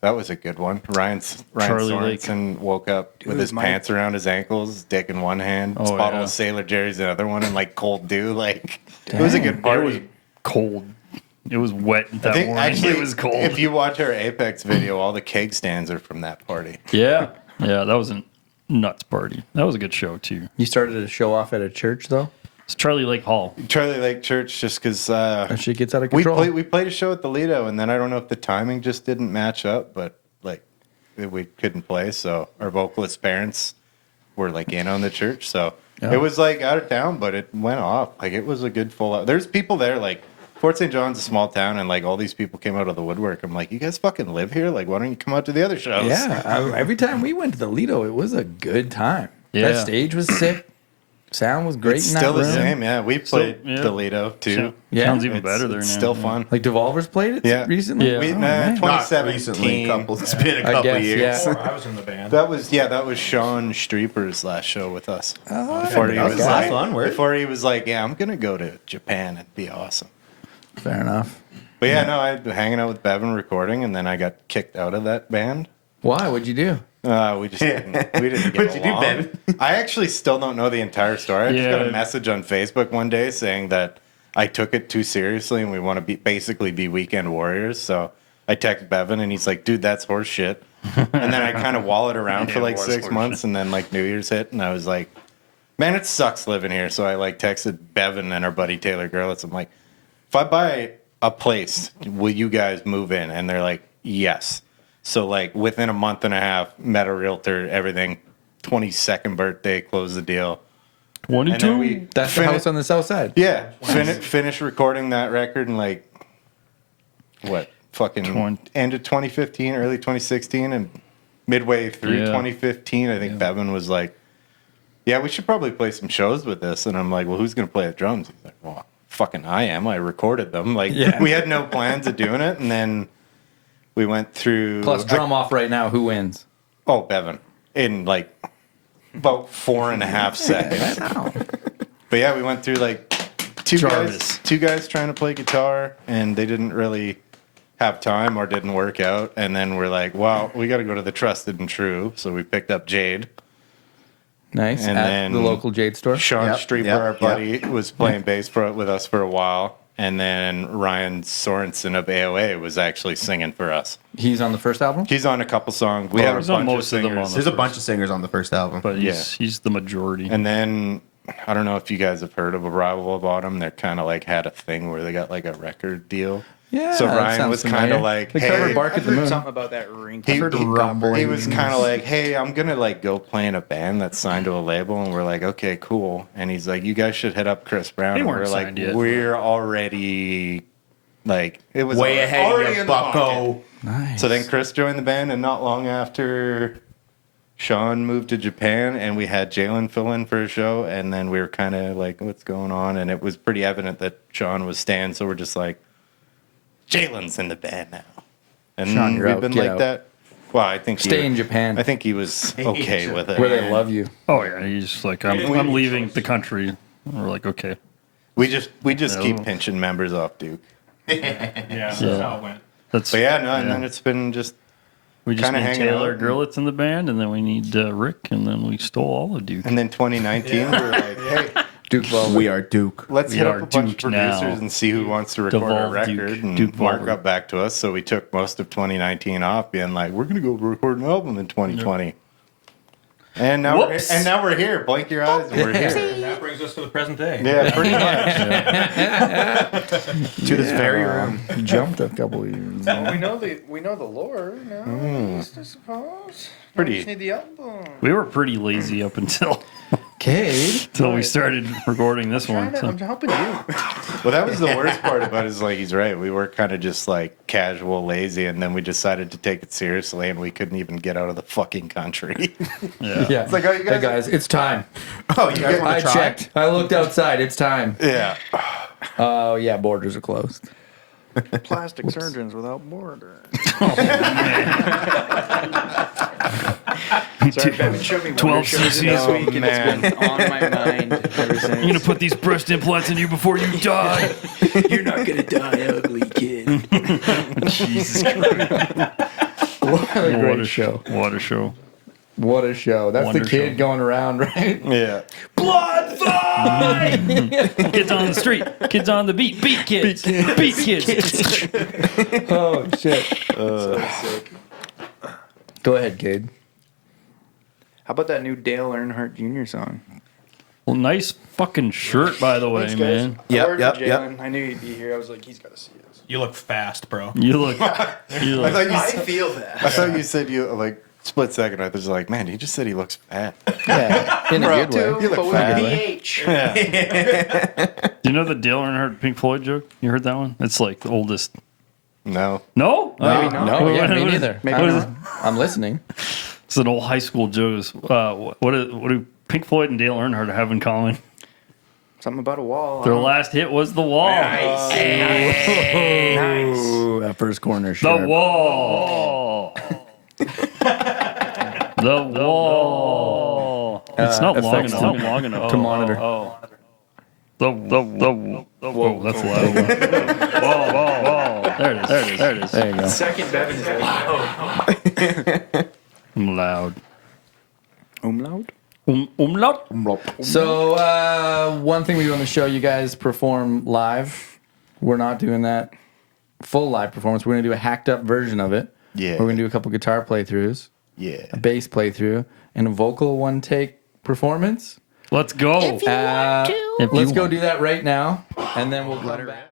that was a good one. Ryan Charlie Lake. Sorensen woke up with his my- pants around his ankles, dick in one hand, Oh, bottle yeah. of Sailor Jerry's the other one, and like cold dew. Like it was a good It party. was cold. It was wet I that think morning. actually It was cold. If you watch our Apex video, all the keg stands are from that party. Yeah. Yeah, that was a nuts party. That was a good show, too. You started to show off at a church though. It's Charlie Lake Hall. Charlie Lake Church, just because That shit gets out of we control. played a show at the Lido, and then I don't know if the timing just didn't match up, but like we couldn't play, so our vocalist's parents were like in on the church, so Yeah. it was like out of town, but it went off. Like it was a good full out. There's people there, like Fort St. John's a small town, and like all these people came out of the woodwork. I'm like, you guys fucking live here? Like, why don't you come out to the other shows? Every time we went to the Lido, it was a good time. Yeah. That stage was sick. Sound was great It's in that still the room. same. Yeah, we played yeah. the Lido too. Yeah. Sounds even It's- better there it's now. still Yeah. fun. Like Devolvers played it Yeah. recently. Yeah. We, Oh, nah, man. Not 2017. recently. It's been a I couple guess, years. yeah. Before I was in the band. That was Sean Streeper's last show with us. Before he that was was a lot of like, fun, word. before he was like, yeah, I'm gonna go to Japan and be awesome. Fair enough. But yeah, no, I hanging out with Bevan recording, and then I got kicked out of that band. Why? What'd you do? We just didn't. We didn't get What'd you do, along. Bevan? I actually still don't know the entire story. I just got Yeah. a message on Facebook one day saying that I took it too seriously, and we want to basically be weekend warriors. So I text Bevan, and he's like, "Dude, that's horse shit." And then I kind of wallowed around for It like was 6 horse months, and then like New Year's hit, and I was like, "Man, it sucks living here." So I like texted Bevan and our buddy Taylor Gerlitz. I'm like, "If I buy a place, will you guys move in?" And they're like, "Yes." So like within a month and a half, met a realtor, everything, 22nd birthday, closed the deal. 22. And then That's the house on the south side. Yeah, finished recording that record in like what fucking end of 2015, early 2016, and midway through 2015, I think Bevan was like, "Yeah, we should probably play some shows with this." And I'm like, "Well, who's gonna play the drums?" He's like, "Well, fucking I am. I recorded them." Like we had no plans of doing it, and then we went through. Plus drum off right now. Who wins? Oh, Bevan in like about 4.5 seconds. But yeah, we went through like two guys trying to play guitar, and they didn't really have time or didn't work out. And then we're like, well, we got to go to the Trusted and True. So we picked up Jade. Nice. And At then the local Jade store. Sean Streeper, our buddy, was playing bass with us for a while. And then Ryan Sorensen of AOA was actually singing for us. He's on the first album? He's on a couple songs. We have a bunch of singers. There's a bunch of singers on the first album. But he's the majority. And then I don't know if you guys have heard of Arrival Bottom. They're kind of like had a thing where they got like a record deal. Yeah. So Ryan was kind of like, they hey, covered Bark at I've the heard Moon. something about that ring. he rumbling. was kind of like, hey, I'm gonna like go play in a band that's signed to a label, and we're like, okay, cool. And he's like, you guys should hit up Chris Brown. They And weren't we're like, signed yet. we're already like, it was Way ahead already of you, in the pocket. bucko. Nice. So then Chris joined the band, and not long after, Sean moved to Japan, and we had Jalen fill in for a show, and then we were kind of like, what's going on? And it was pretty evident that Sean was staying, so we're just like, Jalen's in the band now. And Sean, you're we've out. been Get like out. that. Well, I think Stay in Japan. I think he was okay with it. Where they love you. Oh yeah, he's like, I'm leaving the country. And we're like, okay. We just No. keep pinching members off Duke. That's how it went. That's But yeah, no, and then it's been just we just kinda need hanging Taylor out. Gurlitz in the band, and then we need Rick, and then we stole all of Duke. and then 2019 we were like, hey, Duke Velvet. We are Duke. let's We hit are up a bunch of Duke now. producers and see who wants to record a Devolve record. Duke. And Duke Mark Volver. got back to us, so we took most of 2019 off, being like, we're gonna go record an album in 2020. And now Whoops. we're here. Blink your eyes, and we're here. And that brings us to the present day. Yeah, pretty much. To this very room. Jumped a couple of years. We know the lore. No, I suppose. Pretty. We just need the album. We were pretty lazy up until Cade. we started recording this one. So. I'm helping you. Well, that was the worst part about it. Is like he's right. We were kind of just like casual, lazy, and then we decided to take it seriously, and we couldn't even get out of the fucking country. Yeah. Yeah. It's like, oh, you Hey guys. guys, it's time. Oh, you guys I want to try? checked. I looked outside. It's time. Yeah. Oh yeah, borders are closed. Plastic surgeons without borders. Sorry, Bevan showed me 12 wonder shows this cc's. week, and man. it's been on my mind ever since. I'm gonna put these breast implants in you before you die. You're not gonna die ugly, kid. Jesus Christ! What a great show. What a show! What a show. That's Wonder the kid show. going around, right? Yeah. Blood fight! Kids on the street. Kids on the beat. Beat kids. Beat kids. Oh shit. Go ahead, Cade. How about that new Dale Earnhardt Jr. song? Well, nice fucking shirt, by the way, Thanks, guys. man. Yep, I worked yep, for yep. Jalen. I knew he'd be here. I was like, he's got to see this. You look fast, bro. You look. You look. I feel that. I thought you said you like split second. I was like, man, he just said he looks fat. Yeah, in a good way. You look But with fat. a PH. Do you know the Dale Earnhardt Pink Floyd joke? You heard that one? It's like the oldest. No. No? Maybe not. No, yeah, What- me what is- neither. Maybe what is not. it? I'm listening. It's an old high school joke. What do Pink Floyd and Dale Earnhardt have in common? Something about a wall. Their last hit was The Wall. Nice. Nice. Ooh, that first corner The sharp. Wall. The Wall. It's not long effects enough. to- Not long enough to monitor. The whoa, that's loud. Whoa. There it is. There you go. Second Bevan is loud. I'm loud. Umlaut? Umlaut? So, one thing we want to show you guys perform live. We're not doing that full live performance. We're going to do a hacked up version of it. Yeah. We're going to do a couple guitar playthroughs, Yeah. a bass playthrough, and a vocal one take performance. Let's go. If you want to. If you Let's go want. do that right now, and then we'll let her back.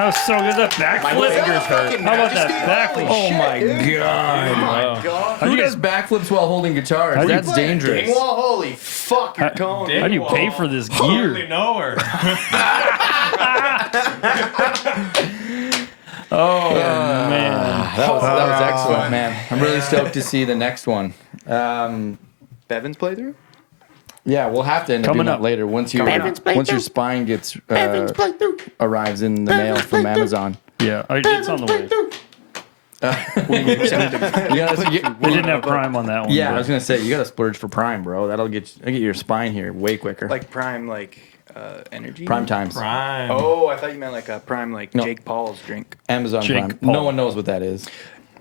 That was so good. That backflip. How about that backflip? Oh my god! God. Who does backflips while holding guitars? do you That's play dangerous. Well, holy fuck, you're tone. How do you pay for this Hardly gear? know her. Oh man. That was excellent, man. I'm really stoked to see the next one. Bevan's playthrough? Yeah, we'll have to end up Coming doing that up. later once your spine gets arrives in the mail from Amazon. Yeah, it's on the way. You gotta, They didn't have Prime on that one. yeah, I but- was gonna say you gotta splurge for Prime, bro. That'll get your spine here way quicker. Like prime, energy? Prime times. Prime. Oh, I thought you meant like a prime, like No. Jake Paul's drink. Amazon Jake Prime. Paul. No one knows what that is.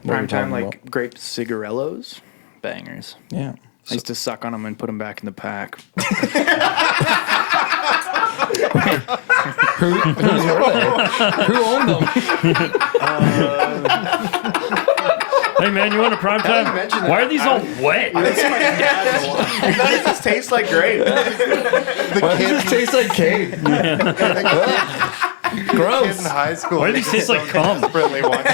What are Prime we time, talking like grape cigarellos. Bangers. about? Yeah. I used to suck on them and put them back in the pack. Whose were they? Who owned them? Hey man, you want a prime time? Why are these all wet? None of this tastes like grape. Why does this taste like cake? Kid Gross. in high school. Why do these taste like cum? Desperately want to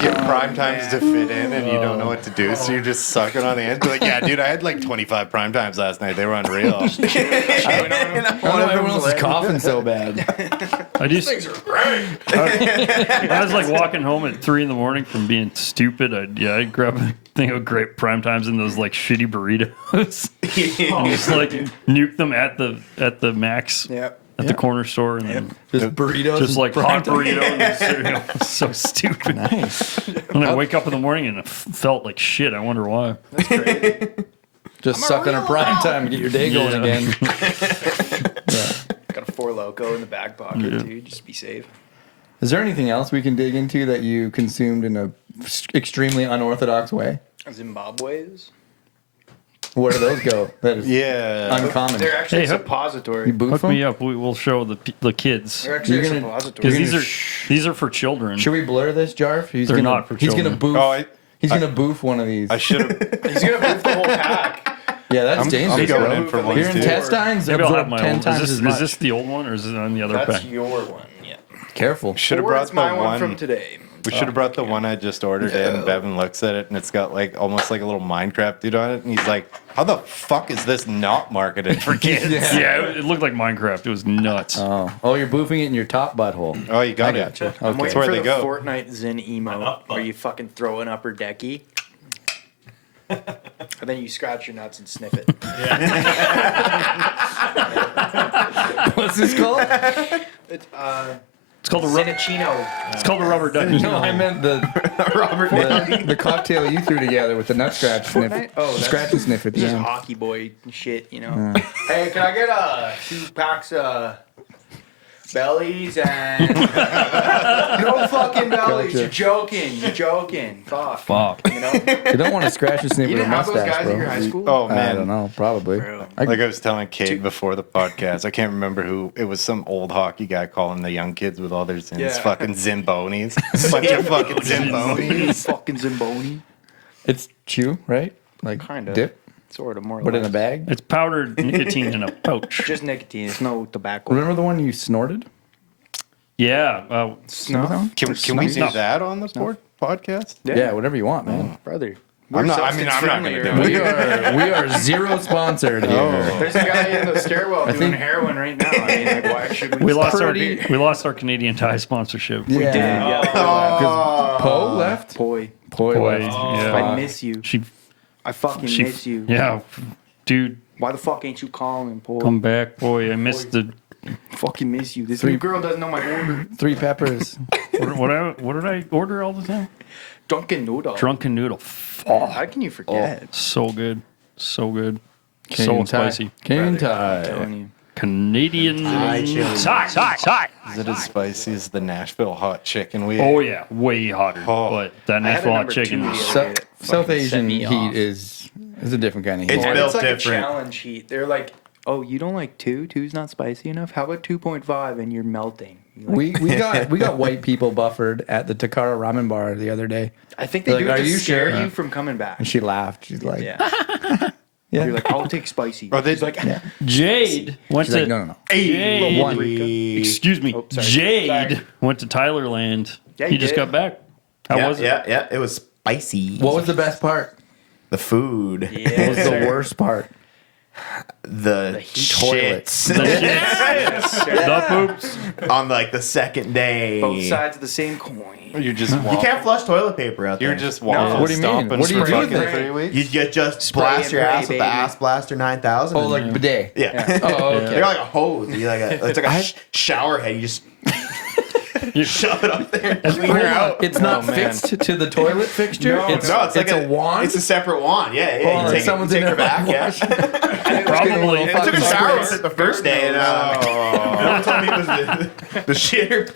get prime times to fit in, and you don't know what to do, so you're just sucking on the end. Like, yeah, dude, I had like 25 prime times last night. They were unreal. I don't know why everyone else is coughing so bad. I just I was like walking home at 3 a.m. from being stupid. I'd grab a thing of grape prime times and those like shitty burritos and just like nuke them at the max Yep. at the corner store and then Just burritos. just like and hot prime burrito and cereal. So stupid. Nice. And I wake up in the morning and it felt like shit. I wonder why. Just suck on a prime time and get your day going again. Got a Four Loko in the back pocket, dude. Just be safe. Is there anything else we can dig into that you consumed in a extremely unorthodox way? Zimbabwe's. Where do those go? That is Yeah. uncommon. They're actually Hey, hook- suppository. You boof Hook them? me up. We'll show the kids They're actually You're gonna- suppository. because these are for children. Should we blur this, Jarf? They're not for He's gonna children. boof. Oh, He's gonna boof one of these. I should have. He's gonna move the whole pack. Yeah, that's dangerous, I'm going bro. in for one Your too. intestines Maybe I'll have absorb my 10 own. times as much. Is this the old one or is it on the other That's pack? your one. Yeah. Careful. Should have Or brought it's the my one from today. We should have brought the one I just ordered in. Bevan looks at it and it's got like almost like a little Minecraft dude on it, and he's like, "How the fuck is this not marketed for kids?" Yeah, it looked like Minecraft. It was nuts. Oh, you're boofing it in your top butthole. Oh, you got I it. gotcha. I'm Okay. waiting where for they the go. Fortnite Zen emote where you fucking throw an upper decky. And then you scratch your nuts and sniff it. What's this called? It's It's called a rubber. Zenachino. It's called a rubber ducky. No, I meant the cocktail you threw together with the nut scratch sniff. Oh, that's Scratch and sniff at the just end. hockey boy shit, you know. Hey, can I get 2 packs of bellies and no fucking bellies? Gotcha. You're joking. Fuck. Fuck. You know. You don't want to scratch and sniff You with a didn't have those mustache, guys bro. in your high school? Oh I man, don't know. Probably. Bro. like I was telling Kate before the podcast, I can't remember who it was. Some old hockey guy calling the young kids with all their zins, Yeah. fucking zimbonis, bunch of fucking zimbonis. Fucking Zimboni. It's chew, right? Like Kinda. dip, Sort of, more or but in a less. bag. It's powdered nicotine in a pouch. Just nicotine. It's no tobacco. Remember the one you snorted? Yeah. Snuff? Can we do that on the podcast? Yeah, whatever you want, man. Brother. I'm not going to do We it. we are zero sponsored here. There's a guy in the stairwell doing think- heroin right now. I mean, like, why should we? We lost Pretty- our Canadian Tire sponsorship. Yeah. Yeah. Because Poe left. Boy, Poe Boy, left. yeah. I miss you. She I fucking she miss you. Yeah, dude, Why the fuck ain't you calling, boy? come back, boy. I missed the Fucking miss you. This new girl doesn't know my order. 3 peppers. what did I order all the time? Drunken noodle. Drunken noodle. How Fuck, can you forget? so good, so good, so Canadian Thai. spicy. Canadian I'm Thai. telling you. Canadian Thai. Is it as spicy as the Nashville hot chicken we Oh ate? yeah, way hotter. Oh. But that I had a Nashville hot number chicken 2 is the other day that South fucking set Asian me heat off. is a different kind of heat. It's And built it's like different. a challenge heat. They're like, oh, you don't like 2? 2's not spicy enough? How about 2.5 and you're melting? You're like, We got white people buffered at the Takara Ramen Bar the other day, I think they Like, do it are to you scare sure? you from coming back. and she laughed. She's like, Yeah. Yeah. You're like, I'll take spicy. Or they- She's like, Jade went She's to like, no. Jade. One. Excuse me. sorry. Jade Sorry. went to Tylerland. Yeah, he he just did. got back. How was it? Yeah, it was spicy. What was the best part? the food? What was the worst part? The shits The poops. on like the second day. both sides of the same coin. You're just You waffle. can't flush toilet paper out there. You're just waffle What do you mean? stomping What do you for do with fucking it? 3 weeks. You just Spray blast and your pray, ass with the baby. Ass Blaster 9000. Oh, and- like bidet. yeah. Oh, okay. You're like a hose. You're like it's like a shower head. You just shove it up there and clean her out. It's not fixed to the toilet fixture. No, it's No, it's like a wand. It's a separate wand. Yeah, yeah. Oh, you take, someone's it, in you take there her back. Yeah. Probably. I took a shower with it the first day, and no one told me it was the shitter.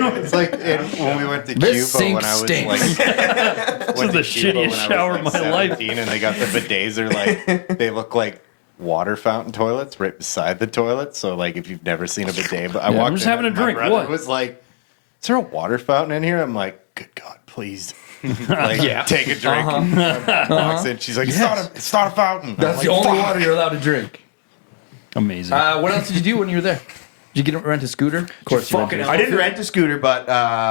No. It's like when we went to This Cuba sink when I was stinks. like, This is the shittiest shower of my life. 17, and they got the bidets. They're like they look like water fountain toilets right beside the toilet. So like if you've never seen a bidet, but I walked I'm just in having a and my drink. brother What? was like, "Is there a water fountain in here?" I'm like, "Good God, please." Like, take a drink. Walks in, she's like, "It's not a fountain." That's I'm the like, only "Fuck." water you're allowed to drink. Amazing. What else did you do when you were there? Did you rent a scooter? Of course, you Fucking rented. I didn't rent a scooter, but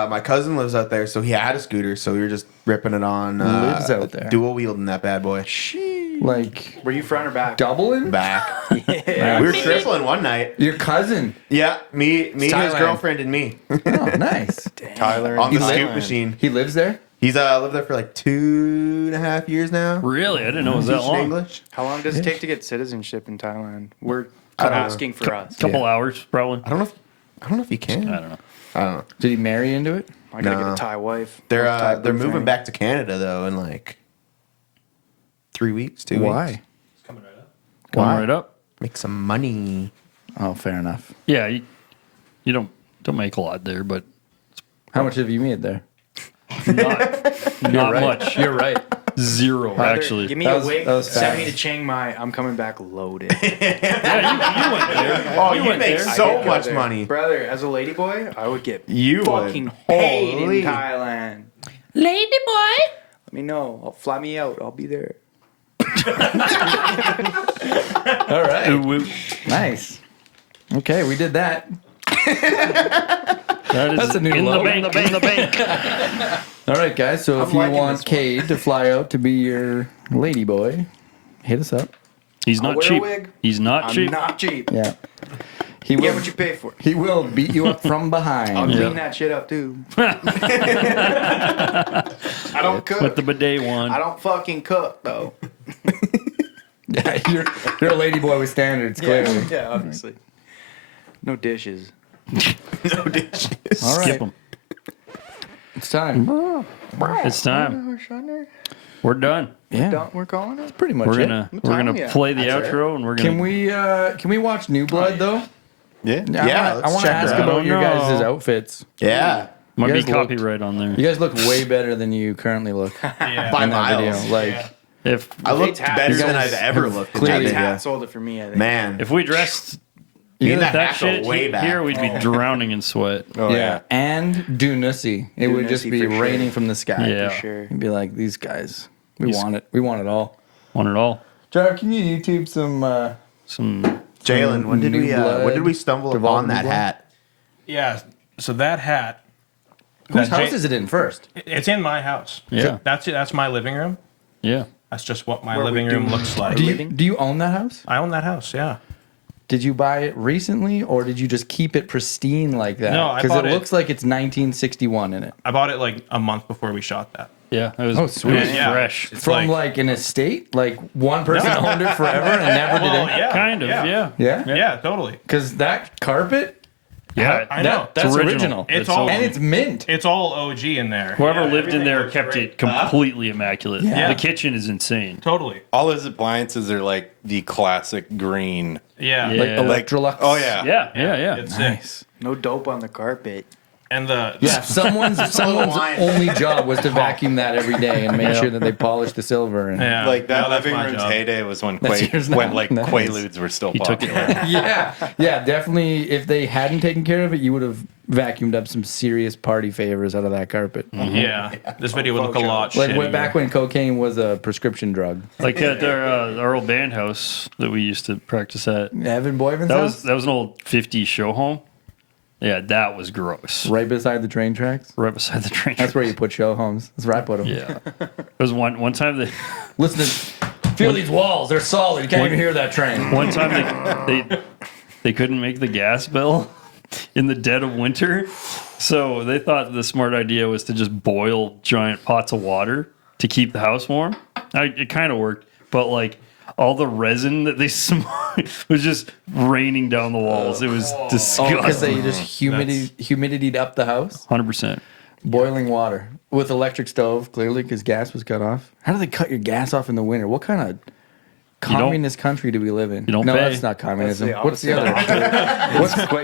my cousin lives out there, so he had a scooter. So we were just ripping it on. Lives out there. Dual wielding that bad boy. Like Were you front or back? doubling. Back. We were tripling one night. Your cousin. Yeah, me, his Thailand. girlfriend, and me Oh, nice. Tyler on the and scoop Thailand. machine. He lives there. He's lived there for like 2.5 years now. Really? I didn't know it was that Teaching long. English. How long does it take to get citizenship in Thailand? We're asking for us. Couple hours, probably. I don't know if you can. I don't know. I don't know. Did he marry into it? I gotta get No. a Thai wife. They're Thai they're boyfriend. moving back to Canada though in like 3 weeks, 2 weeks. Why? Coming right up. Make some money. Oh, fair enough. Yeah, you don't make a lot there, but How much have you made there? not much. You're right. Zero, Brother, actually. Give me That a was- wig. that was Send me fast. to Chiang Mai. I'm coming back loaded. Yeah, you went there. Oh, you went make there. I so did go much there. money. Brother, as a ladyboy, I would get You fucking would. paid Holy. in Thailand. Lady boy. Let me know. I'll fly me out. I'll be there. All right. Ooh, Nice. Okay, we did that. that is That's a new in low. the bank. In the bank. All right, guys. So if you liking want this one. Cade to fly out to be your lady boy, hit us up. He's I'll not wear a cheap. wig. He's not I'm cheap. not cheap. Yeah. He Get will. what you pay for. He will beat you up from behind. I'll Yeah. clean that shit up too. I don't cook. With the bidet wand. I don't fucking cook though. Yeah, you're a lady boy with standards, clearly. Yeah, obviously. No dishes. No dishes. All right. Skip him. It's time. It's time. We're done. Yeah, We're calling it. pretty much We're it. gonna Yeah. play the That's outro, and we're gonna. Can we watch New Blood though? Yeah. Yeah, I let's want to check ask it out. about your I don't guys' know. outfits. Yeah. Might You be guys looked- copyright on there. You guys look way better than you currently look Yeah. By in that miles. video. Like, If I looked Jade's hat. better You than guys I've ever have looked in clearly- that Jade's video. hat sold it for me, I think. Man. if we dressed Me and that that hat go shit way back. here, we'd be drowning in sweat. Oh yeah. And do nussy. It would just Nussy be for sure. raining from the sky. Yeah. For sure. You'd be like, these guys, we want it. We want it all. Want it all. Jar, can you YouTube some? Some. Jalen, when did New we Blood, stumble Devolve upon New that Blood? hat? Yeah. So that hat. Whose that house Ja- is it in first? It's in my house. Yeah. That's my living room. Yeah. That's just what my Where we living room do- looks like. Do you own that house? I own that house. Yeah. Did you buy it recently, or did you just keep it pristine like that? No, I because bought it it- looks like it's 1961 in it. I bought it like a month before we shot that. Yeah. It was. Oh, It sweet. was Yeah. fresh. It's From like an estate, like one person No. owned it forever and never did Well, it. yeah. Kind of. Yeah. Yeah, Yeah, totally. because that carpet, Yeah. I know. that's original. It's all- and it's mint. It's all OG in there. Whoever Yeah, lived in everything there looks kept great. it completely immaculate. Yeah. The kitchen is insane. Totally. All his appliances are like the classic green. Yeah. Yeah. Like Electrolux. Oh yeah. Yeah. Yeah. Yeah. It's sick. Nice. No dope on the carpet. And the someone's only job was to vacuum that every day and make sure that they polish the silver. And yeah, Like that no, that's living my room's job. heyday was when That's yours now? Nice. Quaaludes were still took it. popular. yeah, definitely. If they hadn't taken care of it, you would have vacuumed up some serious party favors out of that carpet. Yeah, this video would look a lot Like shittier. back when cocaine was a prescription drug. Like at our old band house that we used to practice at. Evan Boyman's That house? was an old 50s show home. Yeah, that was gross. Right beside the train tracks. Right beside the train. That's where you put show homes. That's where I put them. Yeah. There was one time that Listen to feel these walls. They're solid. You can't even hear that train. one time they couldn't make the gas bill in the dead of winter. So they thought the smart idea was to just boil giant pots of water to keep the house warm. It kind of worked, but like all the resin that they smoked was just raining down the walls. It was disgusting. Because they just humiditied up the house. 100%. Boiling water with electric stove, clearly, because gas was cut off. How do they cut your gas off in the winter? What kind of communist country do we live in? You don't no, pay. that's not communism. That's the What's the other?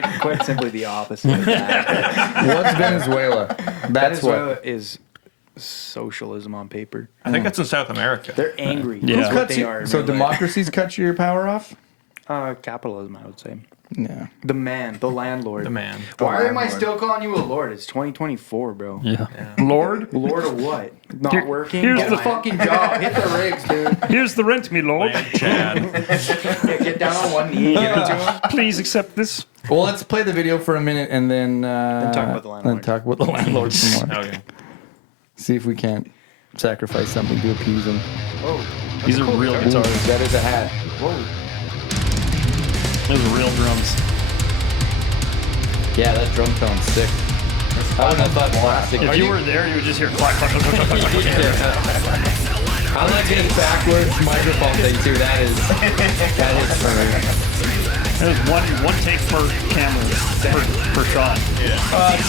It's quite simply the opposite of that. What's Venezuela? That's Venezuela what. is socialism on paper. I think that's in South America. They're angry. Yeah. That's Who what they are. So They're like, democracies cut your power off? capitalism, I would say. Yeah. The landlord. The man. Why am I still calling you a lord? It's 2024, bro. Yeah. Lord, Lord of what? Not Here- working? here's Get the- a fucking job. Hit the rigs, dude. here's the rent, me lord. Chad. Get down on one knee. Get into him. Please accept this. Well, let's play the video for a minute and then talk about the landlord. Then talk about the landlord some more. Okay. See if we can't sacrifice something to appease him. These are real Ooh, guitars. that is a hat. Those are real drums. Yeah, that drum tone's sick. I wouldn't have thought plastic. If you were there, you would just hear clack, clack, clack, clack, clack, clack, clack. I like this backwards microphone thing too. That is for me. There's one take per camera per shot.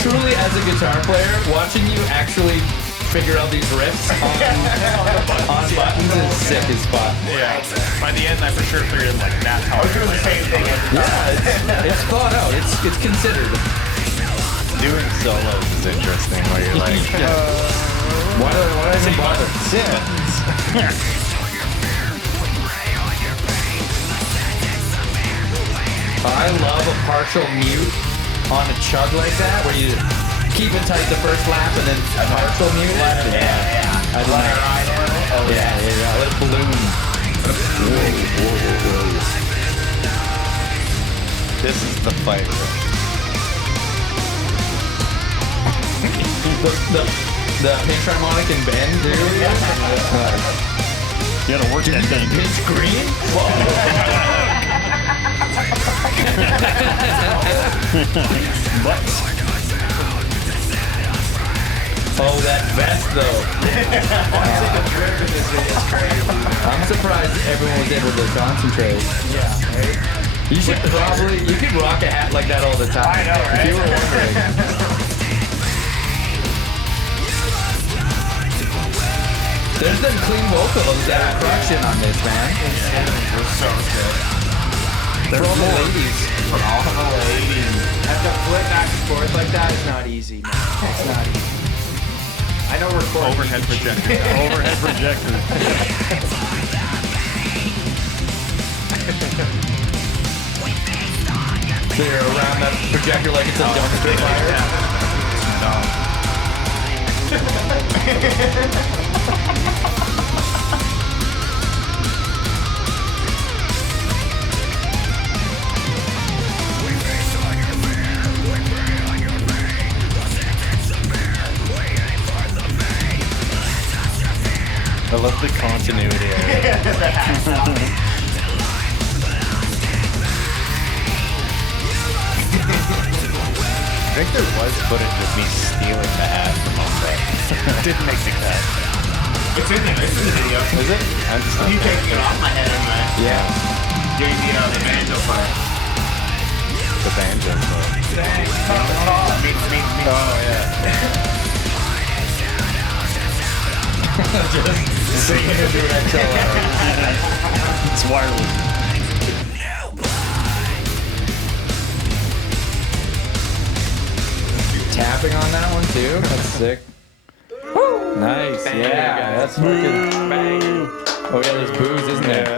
Truly, as a guitar player, watching you actually figure out these riffs on buttons is sick as fuck. Yeah. By the end, I for sure figured like that's how. I was doing the same thing. Yeah, it's thought out. It's considered. Doing solos is interesting where you're like, Why do I even bother? I love a partial mute on a chug like that, where you keep it tight the first lap and then a partial mute. Yeah. I love it. Yeah. Let it balloon. this is the fight. The pinch harmonic and bend, dude. You gotta work that thing. Pinch green? Oh, that vest though. I'm surprised everyone was able to concentrate. You could rock a hat like that all the time. I know, right? If you were wondering. There's some clean vocals that are crushing on this, man. We're so good. For all the ladies. For all the ladies. Have to flip back and forth like that is not easy, man. It's not easy. I know recording. Overhead projector. Overhead projector. So you're around that projector like it's a dumpster fire. I love the continuity of it. I think there was footage of me stealing the hat from Mumbai. Didn't make the cut. It's in there. It's in the video. Is it? I'm just not You taking it off my head anyway. Yeah. Doing the banjo part. the banjo part. Oh, yeah. Just singing into an XLR. It's wireless. tapping on that one too. That's sick. Nice. Yeah. That's fucking bang. Oh yeah, there's booze, isn't there?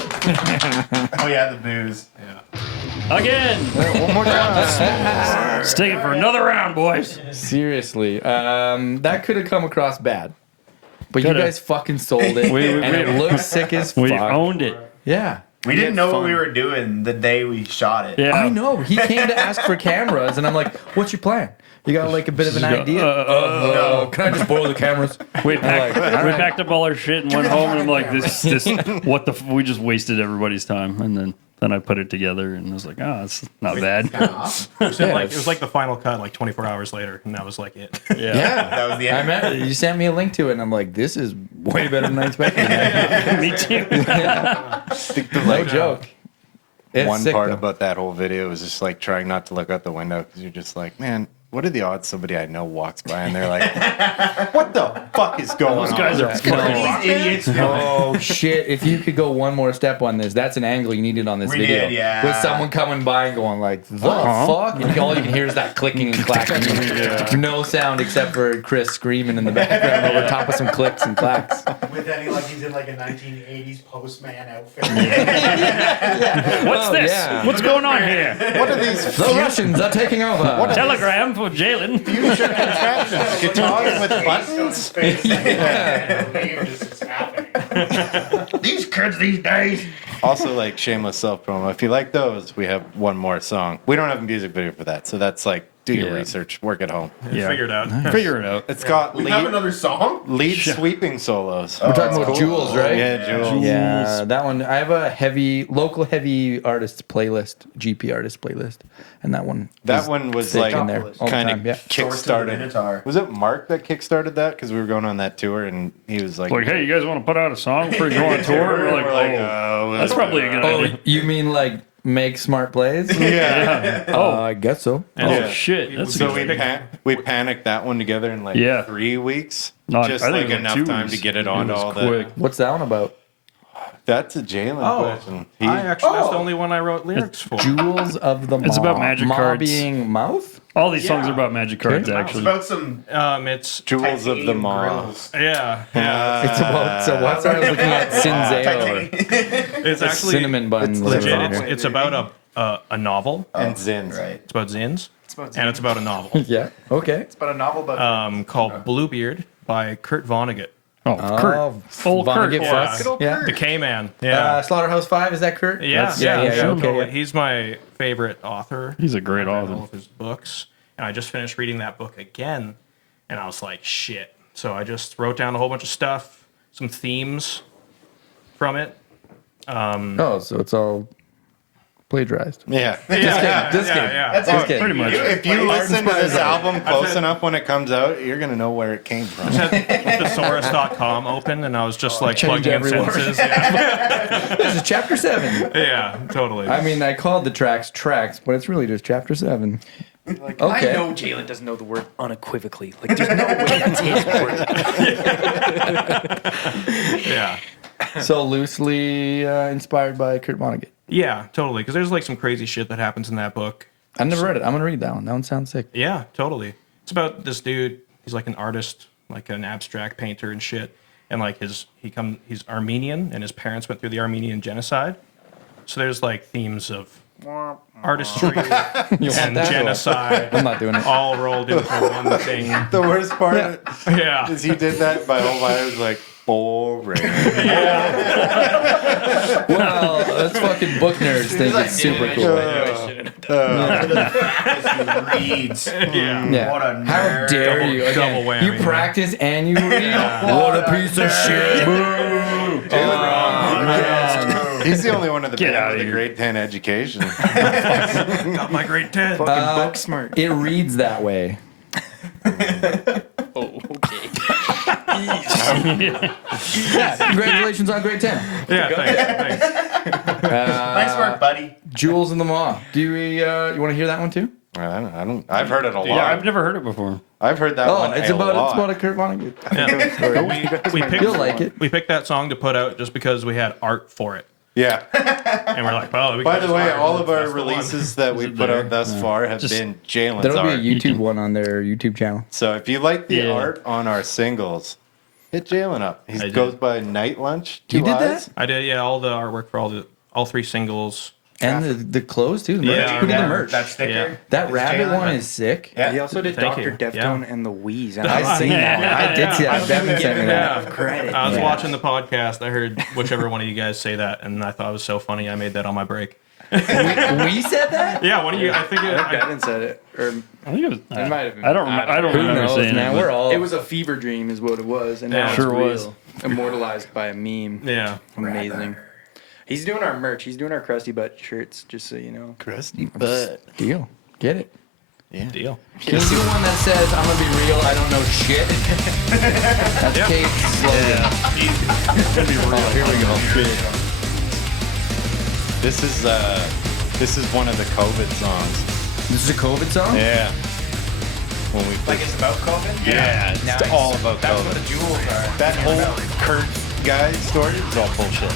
Oh yeah, the booze. Again. One more time. Let's take it for another round, boys. Seriously. That could have come across bad. But you Coulda. guys fucking sold it. And it looks sick as fuck. We owned it. Yeah. We didn't know what we were doing the day we shot it. Yeah. I know. He came to ask for cameras, and I'm like, what's your plan? You got like a bit of an idea? No. Can I just borrow the cameras? We packed up all our shit and went home, and I'm like, we just wasted everybody's time. And then I put it together, and I was like, it's not bad. It was like the final cut, like 24 hours later, and that was like it. Yeah. That was the I end. remember you sent me a link to it, and I'm like, this is way better than I expected. Me too. No joke. It's One sick, part though. about that whole video was just like trying not to look out the window because you're just like, man, what are the odds somebody I know walks by and they're like, what the fuck is going on? Those guys are fucking. These idiots. Oh shit! If you could go one more step on this, that's an angle you needed on this We video. did, yeah. With someone coming by and going like, "The fuck?" And all you can hear is that clicking and clacking. No sound except for Chris screaming in the background over top of some clicks and clacks. With any like he's in like a 1980s postman outfit. What's this? yeah. What's going on here? What are these The Russians are taking over. Telegram for Jalen. future contraptions? Guitars with buttons? This is happening. These kids these days. Also, like, shameless self promo. If you like those, we have one more song. We don't have a music video for that, so that's like, do your Yeah. research, work at home. Figure it out. Figure it out. It's got We have lead, another song. lead sweeping solos. We're talking about Jules, right? Yeah, Jules. Yeah, that one. I have a local heavy artist playlist, GP artist playlist, and that one. That is one was thick like in there all the kind time. of Yeah. kickstarted. Minotaur. Was it Mark that kickstarted that? Because we were going on that tour and he was like, Like, hey, you guys want to put out a song before you go on tour? We're like, that's probably a good Oh, idea. you mean like make smart plays? yeah. I guess so. Oh, shit. That's a So good we panicked that one together in like Yeah. 3 weeks. No, just I think like it was enough 2 time weeks. to get it It onto was all quick. the. What's that one about? That's a Jalen question. That's the only one I wrote lyrics for. Jewels of the It's about magic cards. being mouth? All these songs are about magic cards, It's actually. about some It's Jewels of the titanium Maw. grills. yeah. It's about so what's I was looking at Cinzeo Titanium. It's actually cinnamon buns. legit. over here. It's about a novel. And Zins. Right. It's about zins, about and it's about a novel Yeah. Okay. It's about a novel about called Bluebeard by Kurt Vonnegut. Oh, Kurt. Old Kurt. Vonnegut Yeah. Fuss. Yeah. The K-Man. Yeah. Slaughterhouse 5, is that Kurt? Yeah, yeah, okay, totally. yeah. He's my favorite author. He's a great I read author. all of his books, and I just finished reading that book again, and I was like, shit. So I just wrote down a whole bunch of stuff, some themes from it. Oh, so it's all plagiarized. Yeah. Just kidding. That's Just it. kidding. Pretty much. If you listen to this album close enough when it comes out, you're going to know where it came from. I had thesaurus.com open, and I was just like Change plugging in every word. sentences. Yeah. This is chapter 7. Yeah, totally. I mean, I called the tracks, but it's really just chapter 7. like Okay. I know Jalen doesn't know the word unequivocally. Like there's no way that's his word. yeah. So loosely inspired by Kurt Vonnegut. Yeah, totally. Because there's like some crazy shit that happens in that book. I've never read it. I'm going to read that one. That one sounds sick. Yeah, totally. It's about this dude. He's like an artist, like an abstract painter and shit. And like he's Armenian, and his parents went through the Armenian genocide. So there's like themes of artistry and genocide, I'm not doing it. all rolled into one thing. The worst part Yeah. is he did that by all I was like, boring. Well, that's fucking book nerds think it's super cool. Reads. Yeah. Yeah. What a How nerd. dare you? Again, double whammy, you man. practice and you read. What a piece of shit. He's the only one in the Get band outta with a here. grade 10 education. Got my grade 10. Book smart. It reads that way. Yeah, congratulations on grade 10. Yeah, thanks. Nice work, buddy. Jewels in the Maw. Do you want to hear that one too? I don't. I've heard it a lot. Yeah, I've never heard it before. I've heard that Oh, one it's a about lot. a Kurt Vonnegut. Yeah. We picked, You'll like it. We picked that song to put out just because we had art for it. Yeah. And we're like, oh, we By got the this way, art, all of our that's the one. releases that we it put there? out thus far have Just- been Jalen's There'll be a art. YouTube one on their YouTube channel. So if you like the Yeah. art on our singles, hit Jalen up. He did. goes by Night Lunch. You did Eyes. that? I did, yeah, all the artwork for all 3 singles. And the clothes too. The merch. Yeah, Who did yeah. the merch? That sticker. Yeah. That It's rabbit Jalen. one is sick. Yeah. He also did Thank Dr. you. Deftone Yeah. and the Wheeze. I've seen that one. I did see Yeah. that. Devin sent me that. enough credit. I was Yeah. watching the podcast. I heard whichever one of you guys say that, and I thought it was so funny. I made that on my break. We said that? Yeah, one of you. I think I think Devin said it. Or I think it was. It might have been. I don't. I don't Who remember knows, saying man? it. We're all. it was a fever dream, is what it was, and now Yeah. it's Sure real. was. Immortalized by a meme. yeah. Amazing. He's doing our merch. He's doing our crusty butt shirts. Just so you know. Crusty butt. Deal. Get it. Deal. Can you do one that says, I'm going to be real, I don't know shit? That's Kate's slogan. Oh, here we go. This is one of the COVID songs. This is a COVID song? Yeah. When we Like it's about COVID? yeah, it's Nice. all about That's COVID. what the jewels are. That whole Kurt guy story is all bullshit.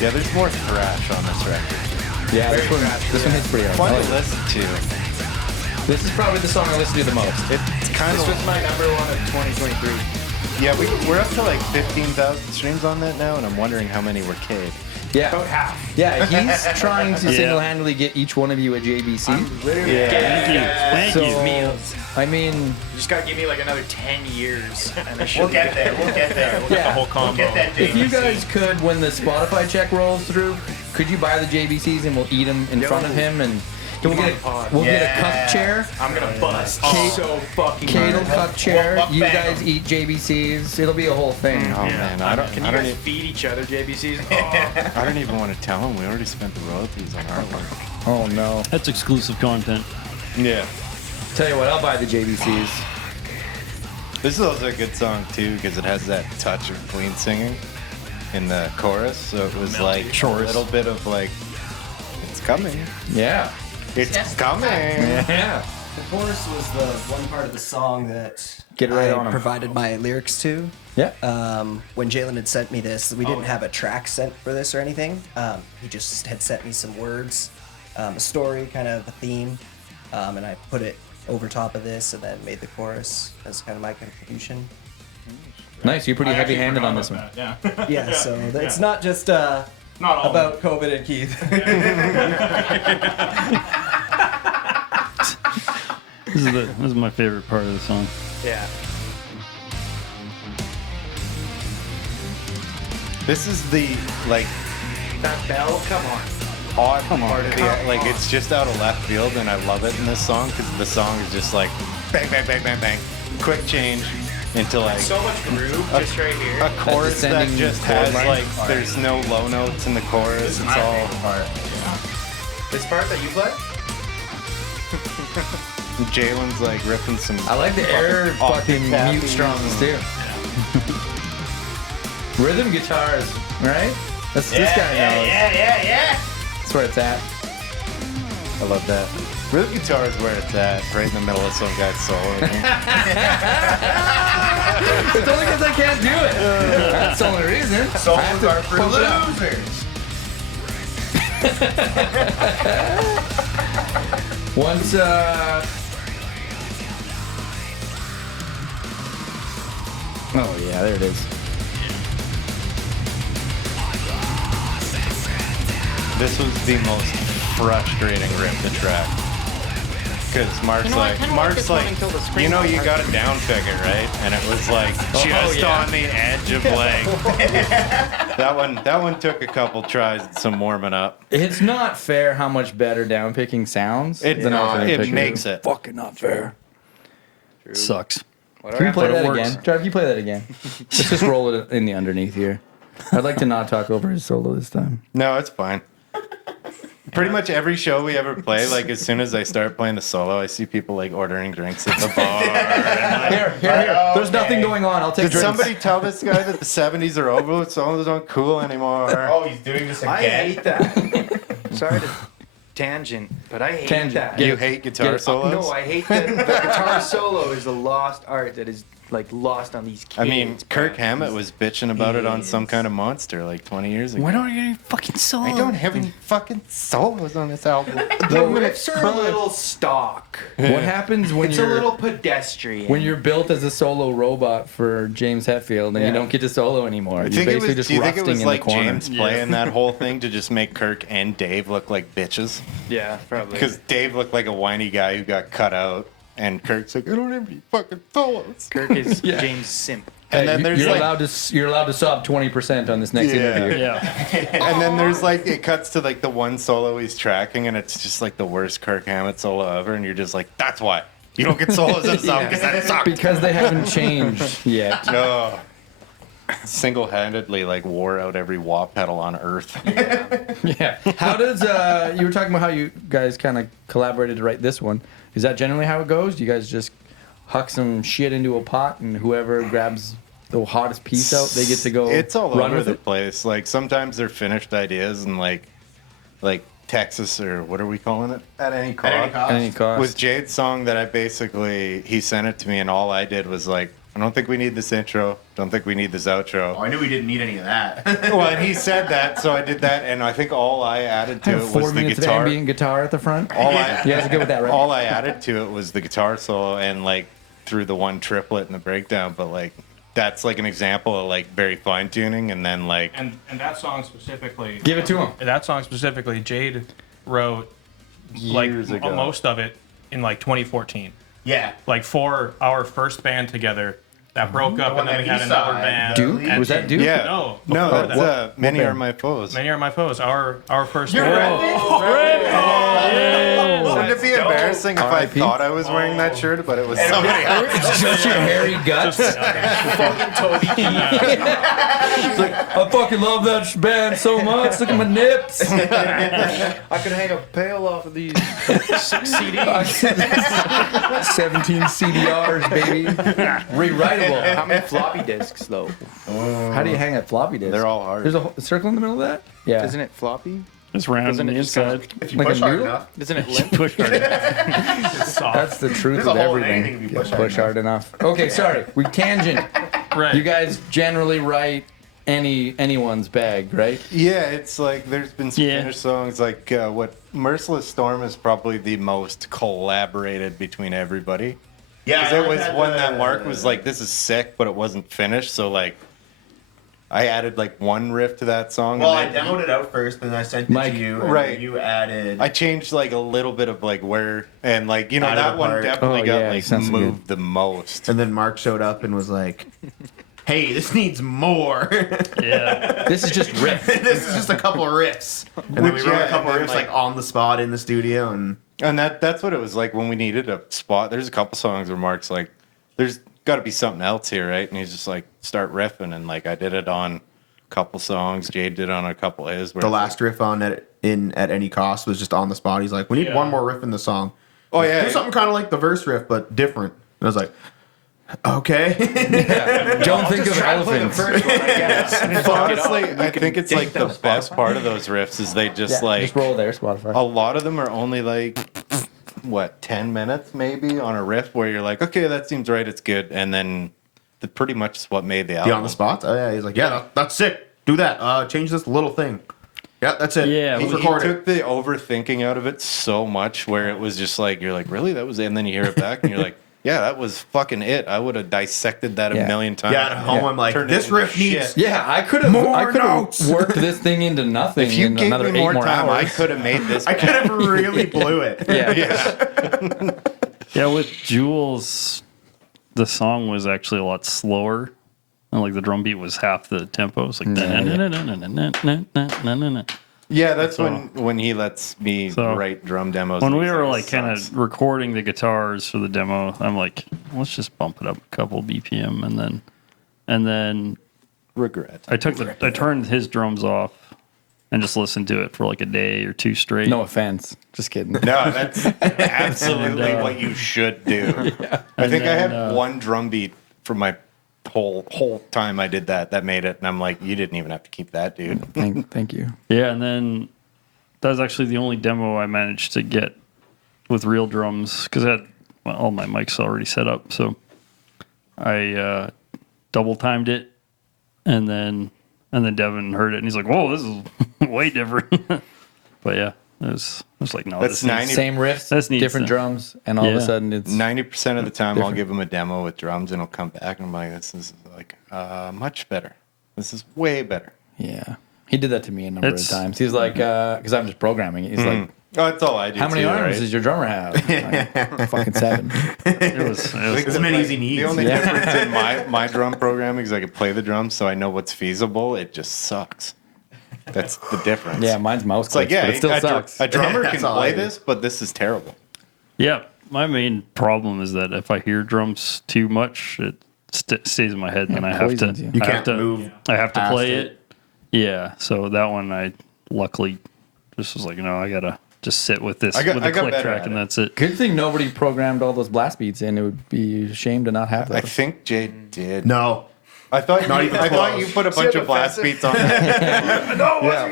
Yeah, there's more thrash on this record. Yeah, this one hits pretty hard. Fun I to like it. listen to. This is probably the song I listen to the most. It's kind This of was my number one of 2023. yeah. We're up to like 15,000 streams on that now, and I'm wondering how many were Cade. Yeah. About half. Yeah, he's trying to Yeah. single-handedly get each one of you a JBC. Literally. Yeah. Thank so, you. Meals. I mean, You just gotta give me like another 10 years. And I should We'll be get good. there. We'll get there. The yeah. whole combo. We'll get that If you JVC. guys could, when the Spotify check rolls through, could you buy the JBCs and we'll eat them in front of him and we'll get a cup chair. I'm gonna bust Kate- so fucking Kate will hard. cup chair. What You band? guys eat JBCs. It'll be a whole thing. Oh man, I don't. Can I you don't. guys Even, feed each other JBCs? I don't even want to tell him. We already spent the royalties on our one. Oh no. That's exclusive content. Yeah. Tell you what, I'll buy the JBCs. This is also a good song too because it has that touch of clean singing in the chorus. So it was like a little bit of like, it's coming. Yeah. It's coming. Yeah. The chorus was the one part of the song that Get right I on 'em. provided my lyrics to. Yeah. When Jalen had sent me this, we didn't have a track sent for this or anything. He just had sent me some words, a story, kind of a theme, and I put it over top of this and then made the chorus as kind of my contribution. Nice. You're pretty I actually heavy-handed forgot on this one. about that, Yeah, so it's not just Not all about COVID and Keith. This is my favorite part of the song. Yeah. This is the like That bell, come on. odd part of the like it's just out of left field and I love it in this song because the song is just like bang bang bang bang bang, quick change into like So much groove just right here. a chorus that descending just chord has line. like there's no low notes in the chorus. It's all This part that you play? Jalen's like ripping some. I like the air fucking octave mute tapping. strums too. Rhythm guitars, right? This guy knows. Yeah. That's where it's at. I love that. Rhythm guitar is where it's at, right in the middle of some guy's solo. It's only because I can't do it. That's the only reason. I have to Solos are for pump it up. losers. Once, oh yeah, there it is. This was the most frustrating rip to track. Because Mark's you know, you got a down figure, right? And it was like just on the edge of like. that one took a couple tries and some warming up. It's not fair how much better down picking sounds It than off it makes it. fucking not fair. Sucks. Can you play But it that works. again? Drive, you play that again. Let's just roll it in the underneath here. I'd like to not talk over his solo this time. No, it's fine. Pretty much every show we ever play, like as soon as I start playing the solo, I see people like ordering drinks at the bar. And, like, Here. There's nothing going on. I'll take did drinks. somebody tell this guy that the 70s are over? Solos aren't cool anymore. Oh, he's doing this again. I hate that. Sorry to tangent, But I hate Tangent. that. Get You it. hate guitar Get it. solos? No, I hate that the guitar solo is a lost art that is like lost on these kids. I mean, Kirk man. Hammett was bitching about it on Some Kids. Kind of Monster like 20 years ago. Why don't I get any fucking solo? I don't have any fucking solos on this album. The riffs are a little stock. What happens when It's a you're little pedestrian. when you're built as a solo robot for James Hetfield and you don't get to solo anymore? I You're think it basically was, just do you think rusting it was in like the corner. James playing that whole thing to just make Kirk and Dave look like bitches? Yeah, probably. Because Dave looked like a whiny guy who got cut out, and Kirk's like, I don't have any fucking solos. Kirk is James Simp. And then there's you're like, allowed to sob 20% on this next Yeah. interview. Yeah. and then there's like, it cuts to like the one solo he's tracking, and it's just like the worst Kirk Hammett solo ever, and you're just like, that's why you don't get solos in a song because that sucks. Because they haven't changed yet. No. Single-handedly like wore out every wah pedal on earth. Yeah. How does you were talking about how you guys kind of collaborated to write this one? Is that generally how it goes? Do you guys just huck some shit into a pot and whoever grabs the hottest piece out, they get to go It's all run over with the it? place. Like sometimes they're finished ideas and like Texas, or what are we calling it? At any cost. At any cost. Was Jade's song that he sent it to me, and all I did was like, I don't think we need this intro. Don't think we need this outro. Oh, I knew we didn't need any of that. Well, and he said that, so I did that, and I think all I added to Have it 4 was the minutes of guitar. ambient guitar at the front. All You guys are good with that, right? All I added to it was the guitar solo and like through the one triplet and the breakdown, but like that's like an example of like very fine tuning, and then like And that song specifically. Give it to him. That song specifically, Jade wrote like Years ago. most of it in like 2014. Yeah. Like for our first band together that broke up, and then we had East another Side. band. Duke? And Was that Duke? yeah, No, no, before that's that. many band? are my foes. Many Are My Foes. Our first You're band. Wouldn't it be embarrassing if I R.I.P.? thought I was wearing that shirt, but it was somebody else? It's just your hairy guts. I fucking love that band so much. Look at my nips. I could hang a pail off of these 6 CDs. 17 CDRs, baby. Rewritable. How many floppy disks though? How do you hang a floppy disk? They're all hard. There's a circle in the middle of that? Yeah. Isn't it floppy? It's round Doesn't on it the just kinda- inside. If you Like a push hard noodle? enough. Isn't it limp? Push hard. That's the truth There's a of hole in everything. anything if you Yeah, push hard push hard enough. Okay, sorry. We tangent. Right. You guys generally write anyone's bag, right? Yeah, it's like there's been some Yeah. finished songs like what Merciless Storm is probably the most collaborated between everybody. Yeah. Because I it was had one the- that Mark was like, "This is sick," but it wasn't finished. So like, I added like one riff to that song. Well, I and then demoed it out first, and I sent it Mike, to you. And right. You added. I changed like a little bit of like where and like Added that a one part. definitely Oh, got yeah, like sounds moved the most. and then Mark showed up and was like, "Hey, this needs more. Yeah. This is just riff. This is just a couple of riffs." And then we Which, wrote yeah, a couple and of then, riffs like- like on the spot in the studio, and And that's what it was like when we needed a spot. There's a couple songs where Mark's like, "There's got to be something else here, right?" And he's just like, "Start riffing." And like I did it on a couple songs. Jade did it on a couple of his. where the it's last riff on at any cost was just on the spot. He's like, "We need Yeah. one more riff in the song." Oh, yeah. do something kind of like the verse riff, but different. And I was like, "Okay." Don't think of elephants. like, honestly, I think it's like the best part of those riffs is they just like Just roll there, Spotify. a lot of them are only like what 10 minutes maybe on a riff where you're like, okay, that seems right, it's good, and then pretty much is what made the The album. on the spot. Oh yeah, he's like, "Yeah, that's sick. Do that. Change this little thing." Yeah, that's it. Yeah, Let's He record it. took the overthinking out of it so much where it was just like, you're like, really? That was it? And then you hear it back and you're like, yeah, that was fucking it. I would have dissected that Yeah. a million times. Yeah, at home I'm like, Turned it "This into riff needs." shit. Yeah, I could have More notes. worked this thing into nothing If you in gave another me 8 more more time, I hours. could have made this. I could have really blew it. Yeah. Yeah, with Jules, the song was actually a lot slower. And like the drum beat was half the tempo. It's like Yeah, that's when he lets me So, write drum demos. when and we he's were like, like kind "Sucks." of recording the guitars for the demo, I'm like, let's just bump it up a couple BPM, and then regret. I turned his drums off and just listened to it for like a day or two straight. No offense. Just kidding. No, that's absolutely what you should do. I think I had one drum beat for my whole time I did that made it, and I'm like, you didn't even have to keep that, dude. Thank you. Yeah, and then that was actually the only demo I managed to get with real drums because I had all my mics already set up. So I double timed it, and then Devin heard it, and he's like, "Whoa, this is way different." But yeah, it was like, no, That's this needs- 90 Same riffs, This needs different to- drums, and all of a Yeah. sudden it's 90% of the time, I'll different. give him a demo with drums, and he'll come back, and I'm like, "This is like much better. This is way better." yeah. He did that to me a number of It's- times. He's like, because I'm just programming. He's like, Oh, that's all I do. how many too, arms right? does your drummer have? Like, fucking 7. It was As many as he needs. The only difference in my drum programming is I can play the drums, so I know what's feasible. It just sucks. That's the difference. Yeah, mine's mouse It's like, clicks, yeah, but it still sucks. a drummer That's can all I play do. this, but this is terrible. yeah. My main problem is that if I hear drums too much, it stays in my head, and I have to. poisons you. You I can't have to, move I have to past play it. it. Yeah. So that one, I luckily just was like, no, I gotta just sit with this I got with the click better track, at and it. that's it. Good thing nobody programmed all those blast beats in. It would be a shame to not have I those. think Jade did. No. I thought Not you, even I thought close. you put a bunch of blast beats on there.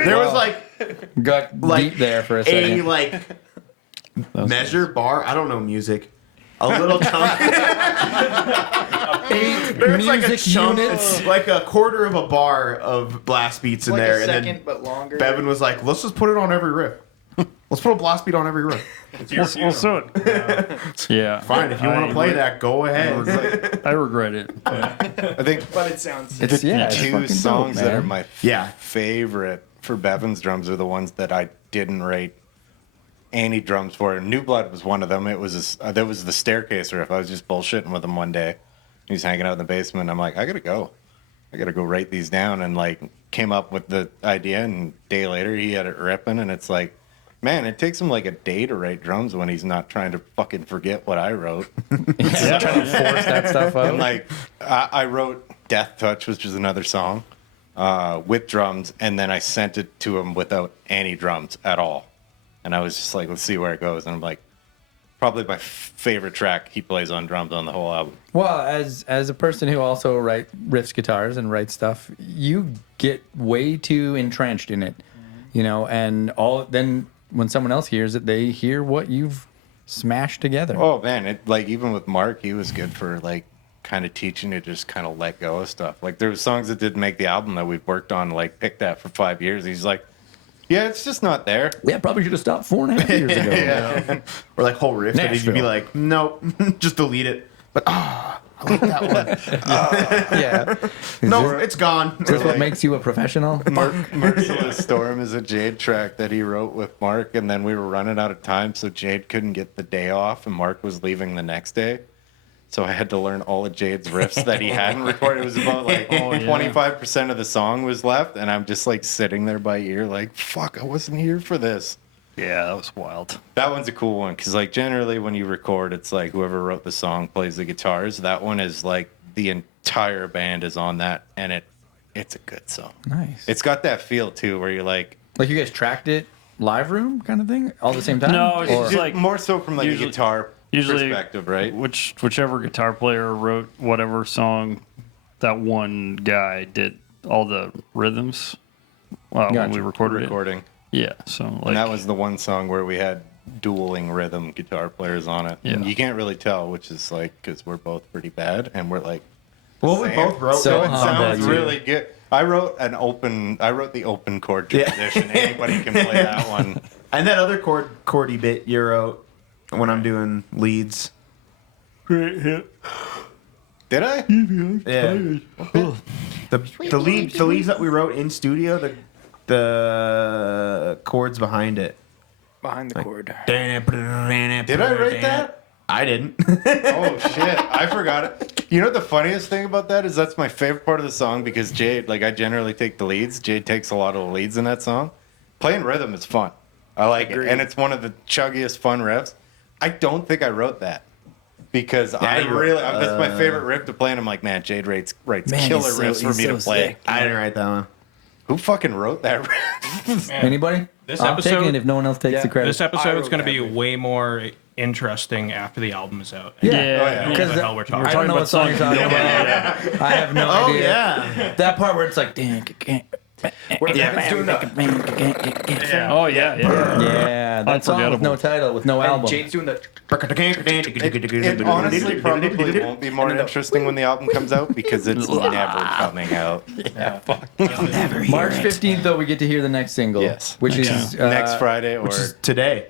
There was like Got Like, deep there for a a second. like measure bar. I don't know music. A little chunk. 8 There's like a music chunk. units. It's like a quarter of a bar of blast beats in Like there, a and second, then but longer. Bevan was like, "Let's just put it on every riff. Let's put a blast beat on every riff. Well, so yeah. Fine, if you want to play that, go ahead." I regret it. I think But it sounds. It's, the yeah, it's two fucking songs dope, that are man. my Yeah. favorite for Bevan's drums are the ones that I didn't rate any drums for. New Blood was one of them. It was that was the staircase riff. I was just bullshitting with him one day. He was hanging out in the basement. I'm like, I gotta go write these down, and like came up with the idea. And a day later, he had it ripping, and it's like, man, it takes him like a day to write drums when he's not trying to fucking forget what I wrote. Yeah, trying to force that stuff out. And like I wrote Death Touch, which is another song, with drums, and then I sent it to him without any drums at all. And I was just like, let's see where it goes. And I'm like, probably my favorite track he plays on drums on the whole album. Well, as a person who also riffs guitars and writes stuff, you get way too entrenched in it, you know, and then when someone else hears it, they hear what you've smashed together. Oh man, it like even with Mark, he was good for like kind of teaching you to just kind of let go of stuff. Like there were songs that didn't make the album that we've worked on, like picked at for 5 years. He's like, yeah, it's just not there. Yeah, probably should have stopped 4.5 years ago. Or like whole riffs that you'd be Nashville. like, "Nope, just delete it." But I like that one. Yeah. No, it's gone. Is this what makes you a professional? Merciless Storm is a Jade track that he wrote with Mark, and then we were running out of time, so Jade couldn't get the day off, and Mark was leaving the next day. So I had to learn all of Jade's riffs that he hadn't recorded. It was about like 25% of the song was left, and I'm just like sitting there by ear, like, fuck, I wasn't here for this. Yeah, that was wild. That one's a cool one because, like, generally when you record, it's like whoever wrote the song plays the guitars. That one is like the entire band is on that, and it's a good song. Nice. It's got that feel too, where you're like, Like you guys tracked it live room kind of thing all at the same time? No, it's Or- just like more so from like usually- a guitar perspective, right? Whichever guitar player wrote whatever song, that one guy did all the rhythms when Gotcha. we recorded it. Recording, Yeah, so like and that was the one song where we had dueling rhythm guitar players on it. Yeah. And you can't really tell, which is like because we're both pretty bad, and we're like, Well, we both wrote So so it them. humble, sounds dude. really good. I wrote the open chord transition. Anybody can play that one. And that other chordy bit you wrote when I'm doing leads. Did I? Yeah. The leads that we wrote in studio, the chords behind it. Behind the chord. Did I write that? I didn't. Oh shit, I forgot it. You know what the funniest thing about that is that's my favorite part of the song because Jade, like I generally take the leads. Jade takes a lot of the leads in that song. Playing rhythm is fun. I like it. And it's one of the chuggiest fun riffs. I don't think I wrote that. Because that's my favorite riff to play, and I'm like, man, Jade writes Man, killer he's so- riffs for he's me so to play. sick. I didn't write that one. Who fucking wrote that riff? Anybody? This I'm episode- taking it if no one else takes the credit. This episode is wrote going to that be riff. way more interesting after the album is out. Yeah. Yeah, Oh, yeah. I don't know Because what the hell we're talking I don't know about what song you're talking about. I have no Oh, idea. yeah. That part where it's like, dang, Where Yeah. Devin's doing the. Yeah. Oh yeah, yeah. Yeah, that song with no title, with no And album. Jade's doing the. It honestly probably won't be more interesting when the album comes out because it's never coming out. March 15th, though, we get to hear the next single. Yes. Which is Next Friday or Which is today.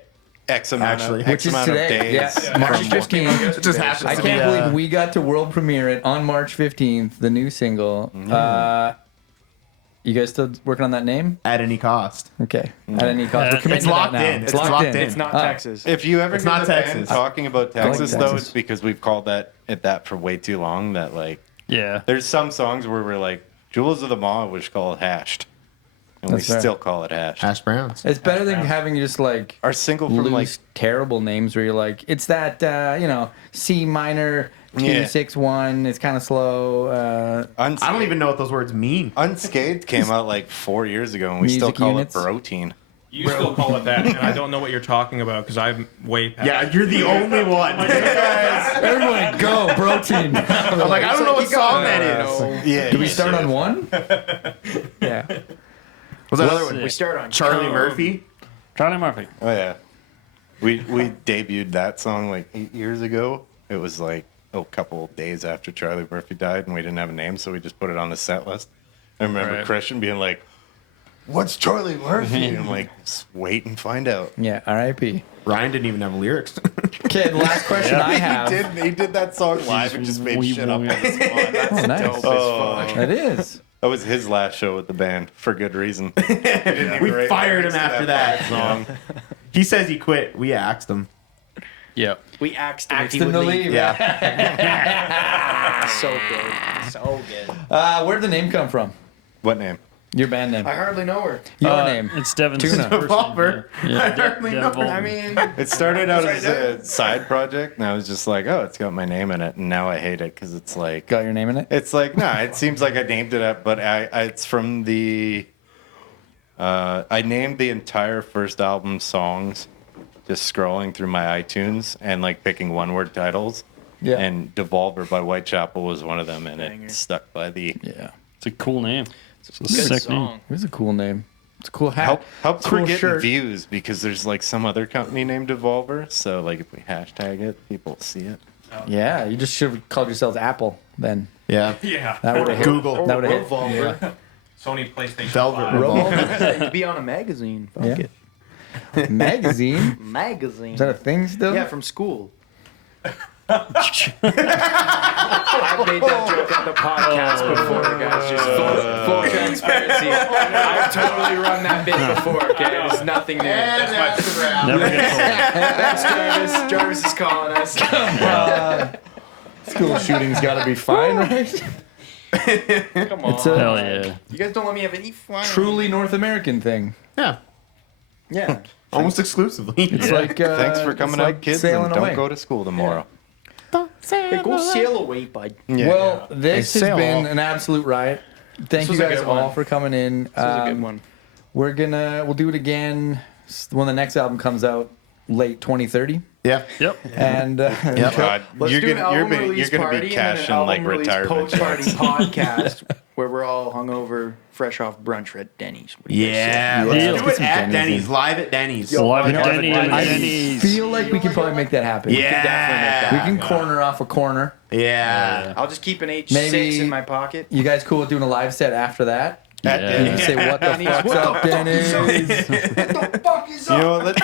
X amount actually. of, which X is amount of today. days. Yeah, March 15th. It just happens I to be, can't believe we got to world premiere it on March 15th, the new single. You guys still working on that name? at any cost. Okay. At any cost. We're committing It's to that locked now. in. It's locked in. It's not Texas. If you ever It's get not a band Texas. talking about Texas, though, Texas. it's because we've called that for way too long. That like, Yeah. there's some songs where we're like, Jewels of the Maw, which call it hashed, and That's we fair. still call it hashed. Hash browns. It's better than having just like Our single from loose, like terrible names where you're like, it's that, C minor, 2, Yeah. 6, 1. It's kind of slow. Unscathed, I don't even know what those words mean. Unscathed came out like 4 years ago, and we still Music call units. it protein. You still call it that, and I don't know what you're talking about because I'm way past. Yeah, you're the only one. Everyone go, protein. I'm like, I don't know what song that is. Yeah. Do we start on 1? Yeah. Was that another one? We start on Charlie Murphy? Charlie Murphy. Oh yeah. We debuted that song like 8 years ago. It was like a couple of days after Charlie Murphy died, and we didn't have a name, so we just put it on the set list. I remember Right. Christian being like, "What's Charlie Murphy?" And I'm like, "Just wait and find out." Yeah, R.I.P. Ryan didn't even have lyrics. Okay, the last question I have. He did that song live and just made shit up on the spot. Oh, nice. Oh, It is. that was his last show with the band for good reason. We fired him after that song. He says he quit. We axed him. Yep. We asked him if Axed he him would to leave. leave. Yeah. So good. So good. Where'd the name come from? What name? Your band name. I hardly know her. Your name. It's Devin's Tuna. person, Devolver. Yeah, I hardly know. Devolver. I mean, It started out as a side project, and I was just like, "Oh, it's got my name in it," and now I hate it because it's like, Got your name in it? it's like, no, it seems like I named it, but it's from the. I named the entire first album songs, just scrolling through my iTunes and like picking one-word titles. Yeah. And Devolver by Whitechapel was one of them, and Banger. it stuck by the. Yeah. It's a cool name. It's a good sick song. name. It was a cool name. It's a cool hat. Helps Cool we're getting shirt. views because there's like some other company named Devolver, so like if we hashtag it, people see it. Yeah, you just should have called yourselves Apple then. Yeah. Yeah. That would have hit. Google. That would have hit. Revolver. Sony PlayStation Velvet 5. Revolver. You'd be on a magazine. Fuck Yeah. it. Magazine? Magazine. Is that a thing still? Yeah, from school. I've made that joke on the podcast before, guys. Just full transparency. I've totally run that bit before, okay? It's nothing new. Never gets old. Thanks, Jarvis. Jarvis is calling us. School shooting's got to be fine, right? Come on. It's a Hell yeah. You guys don't let me have any fun. truly North American thing. Yeah. Yeah. Almost exclusively. It's like Thanks for coming it's out, like kids, sailing and don't away. go to school tomorrow. Hey, go sail away, bud. Yeah. Well, this Hey, has sail been off. an absolute riot. Thank you was a guys good all one. for coming in. This was a good one. We'll do it again when the next album comes out, late 2030. Yeah. Yep. And God, Let's you're do an gonna album release be party and cashing an like album release retirement post-party checks. podcast where we're all hungover, fresh off brunch at Denny's. What do you guys say? Yeah. Yeah. Let's Let's do get it some at Denny's Denny's. in. Live at Denny's. Live you know, at Denny and I Denny's. feel like we can probably make that happen. Yeah. We can corner off a corner. Yeah. I'll just keep an H6 Maybe- in my pocket. You guys cool with doing a live set after that? At Yeah. You Denny's. can say, what the Denny's, fuck's what the up, fuck is Denny's? You know what?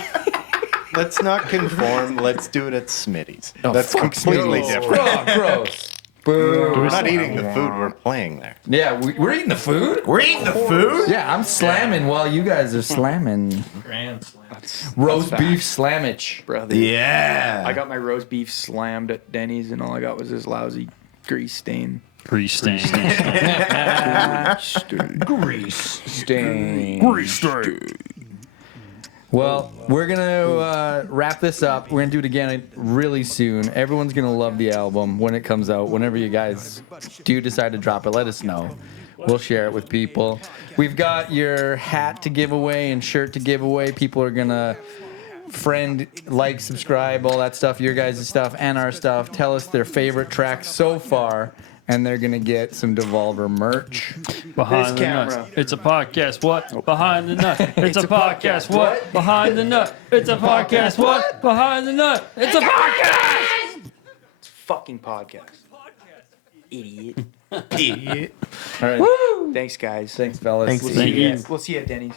Let's not conform. Let's do it at Smitty's. That's fuck completely Smitty's. different. Oh, gross. Boo. We're not eating the food. We're playing there. Yeah, we're eating the food? We're eating the food? Yeah, I'm slamming while you guys are slamming. Grand Slam. Roast That's beef slammage. Brother. Yeah. I got my roast beef slammed at Denny's, and all I got was this lousy grease stain. Grease stain. Grease stain. Well, we're going to wrap this up. We're going to do it again really soon. Everyone's going to love the album when it comes out. Whenever you guys do decide to drop it, let us know. We'll share it with people. We've got your hat to give away and shirt to give away. People are going to friend, like, subscribe, all that stuff, your guys' stuff and our stuff. Tell us their favorite track so far. and they're gonna get some Devolver merch. Behind the camera. nuts. It's a podcast. What? Behind the nut. It's a podcast. What? Behind the nut. It's a podcast. What? Behind the nut. It's a podcast. It's a fucking podcast. Idiot. Idiot. All right. Thanks, guys. Thanks, fellas. Thanks. We'll Thank see you. We'll see you at Denny's.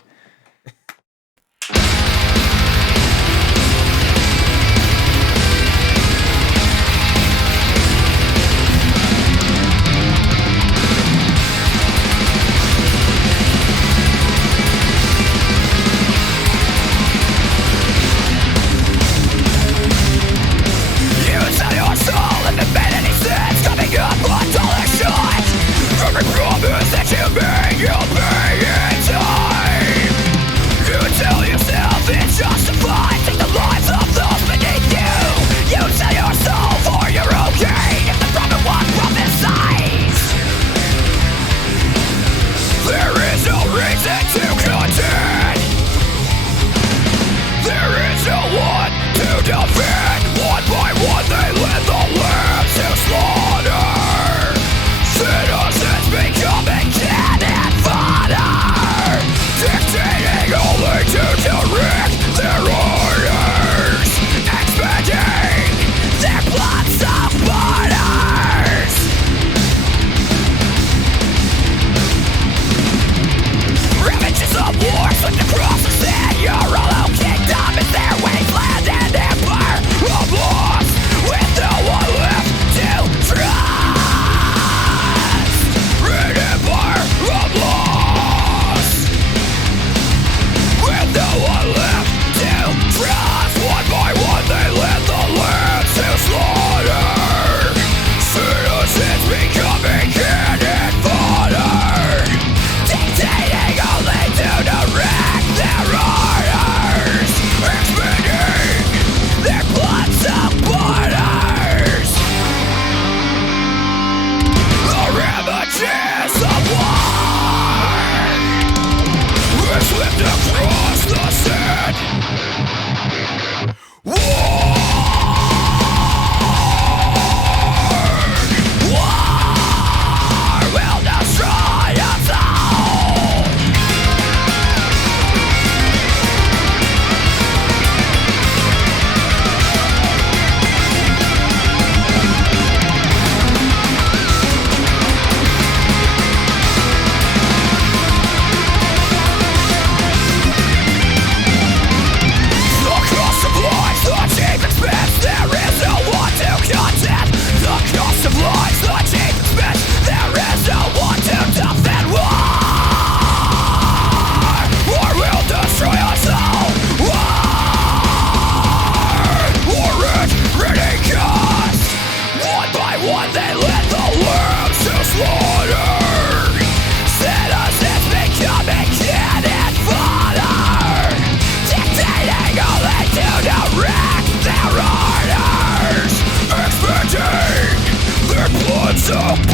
So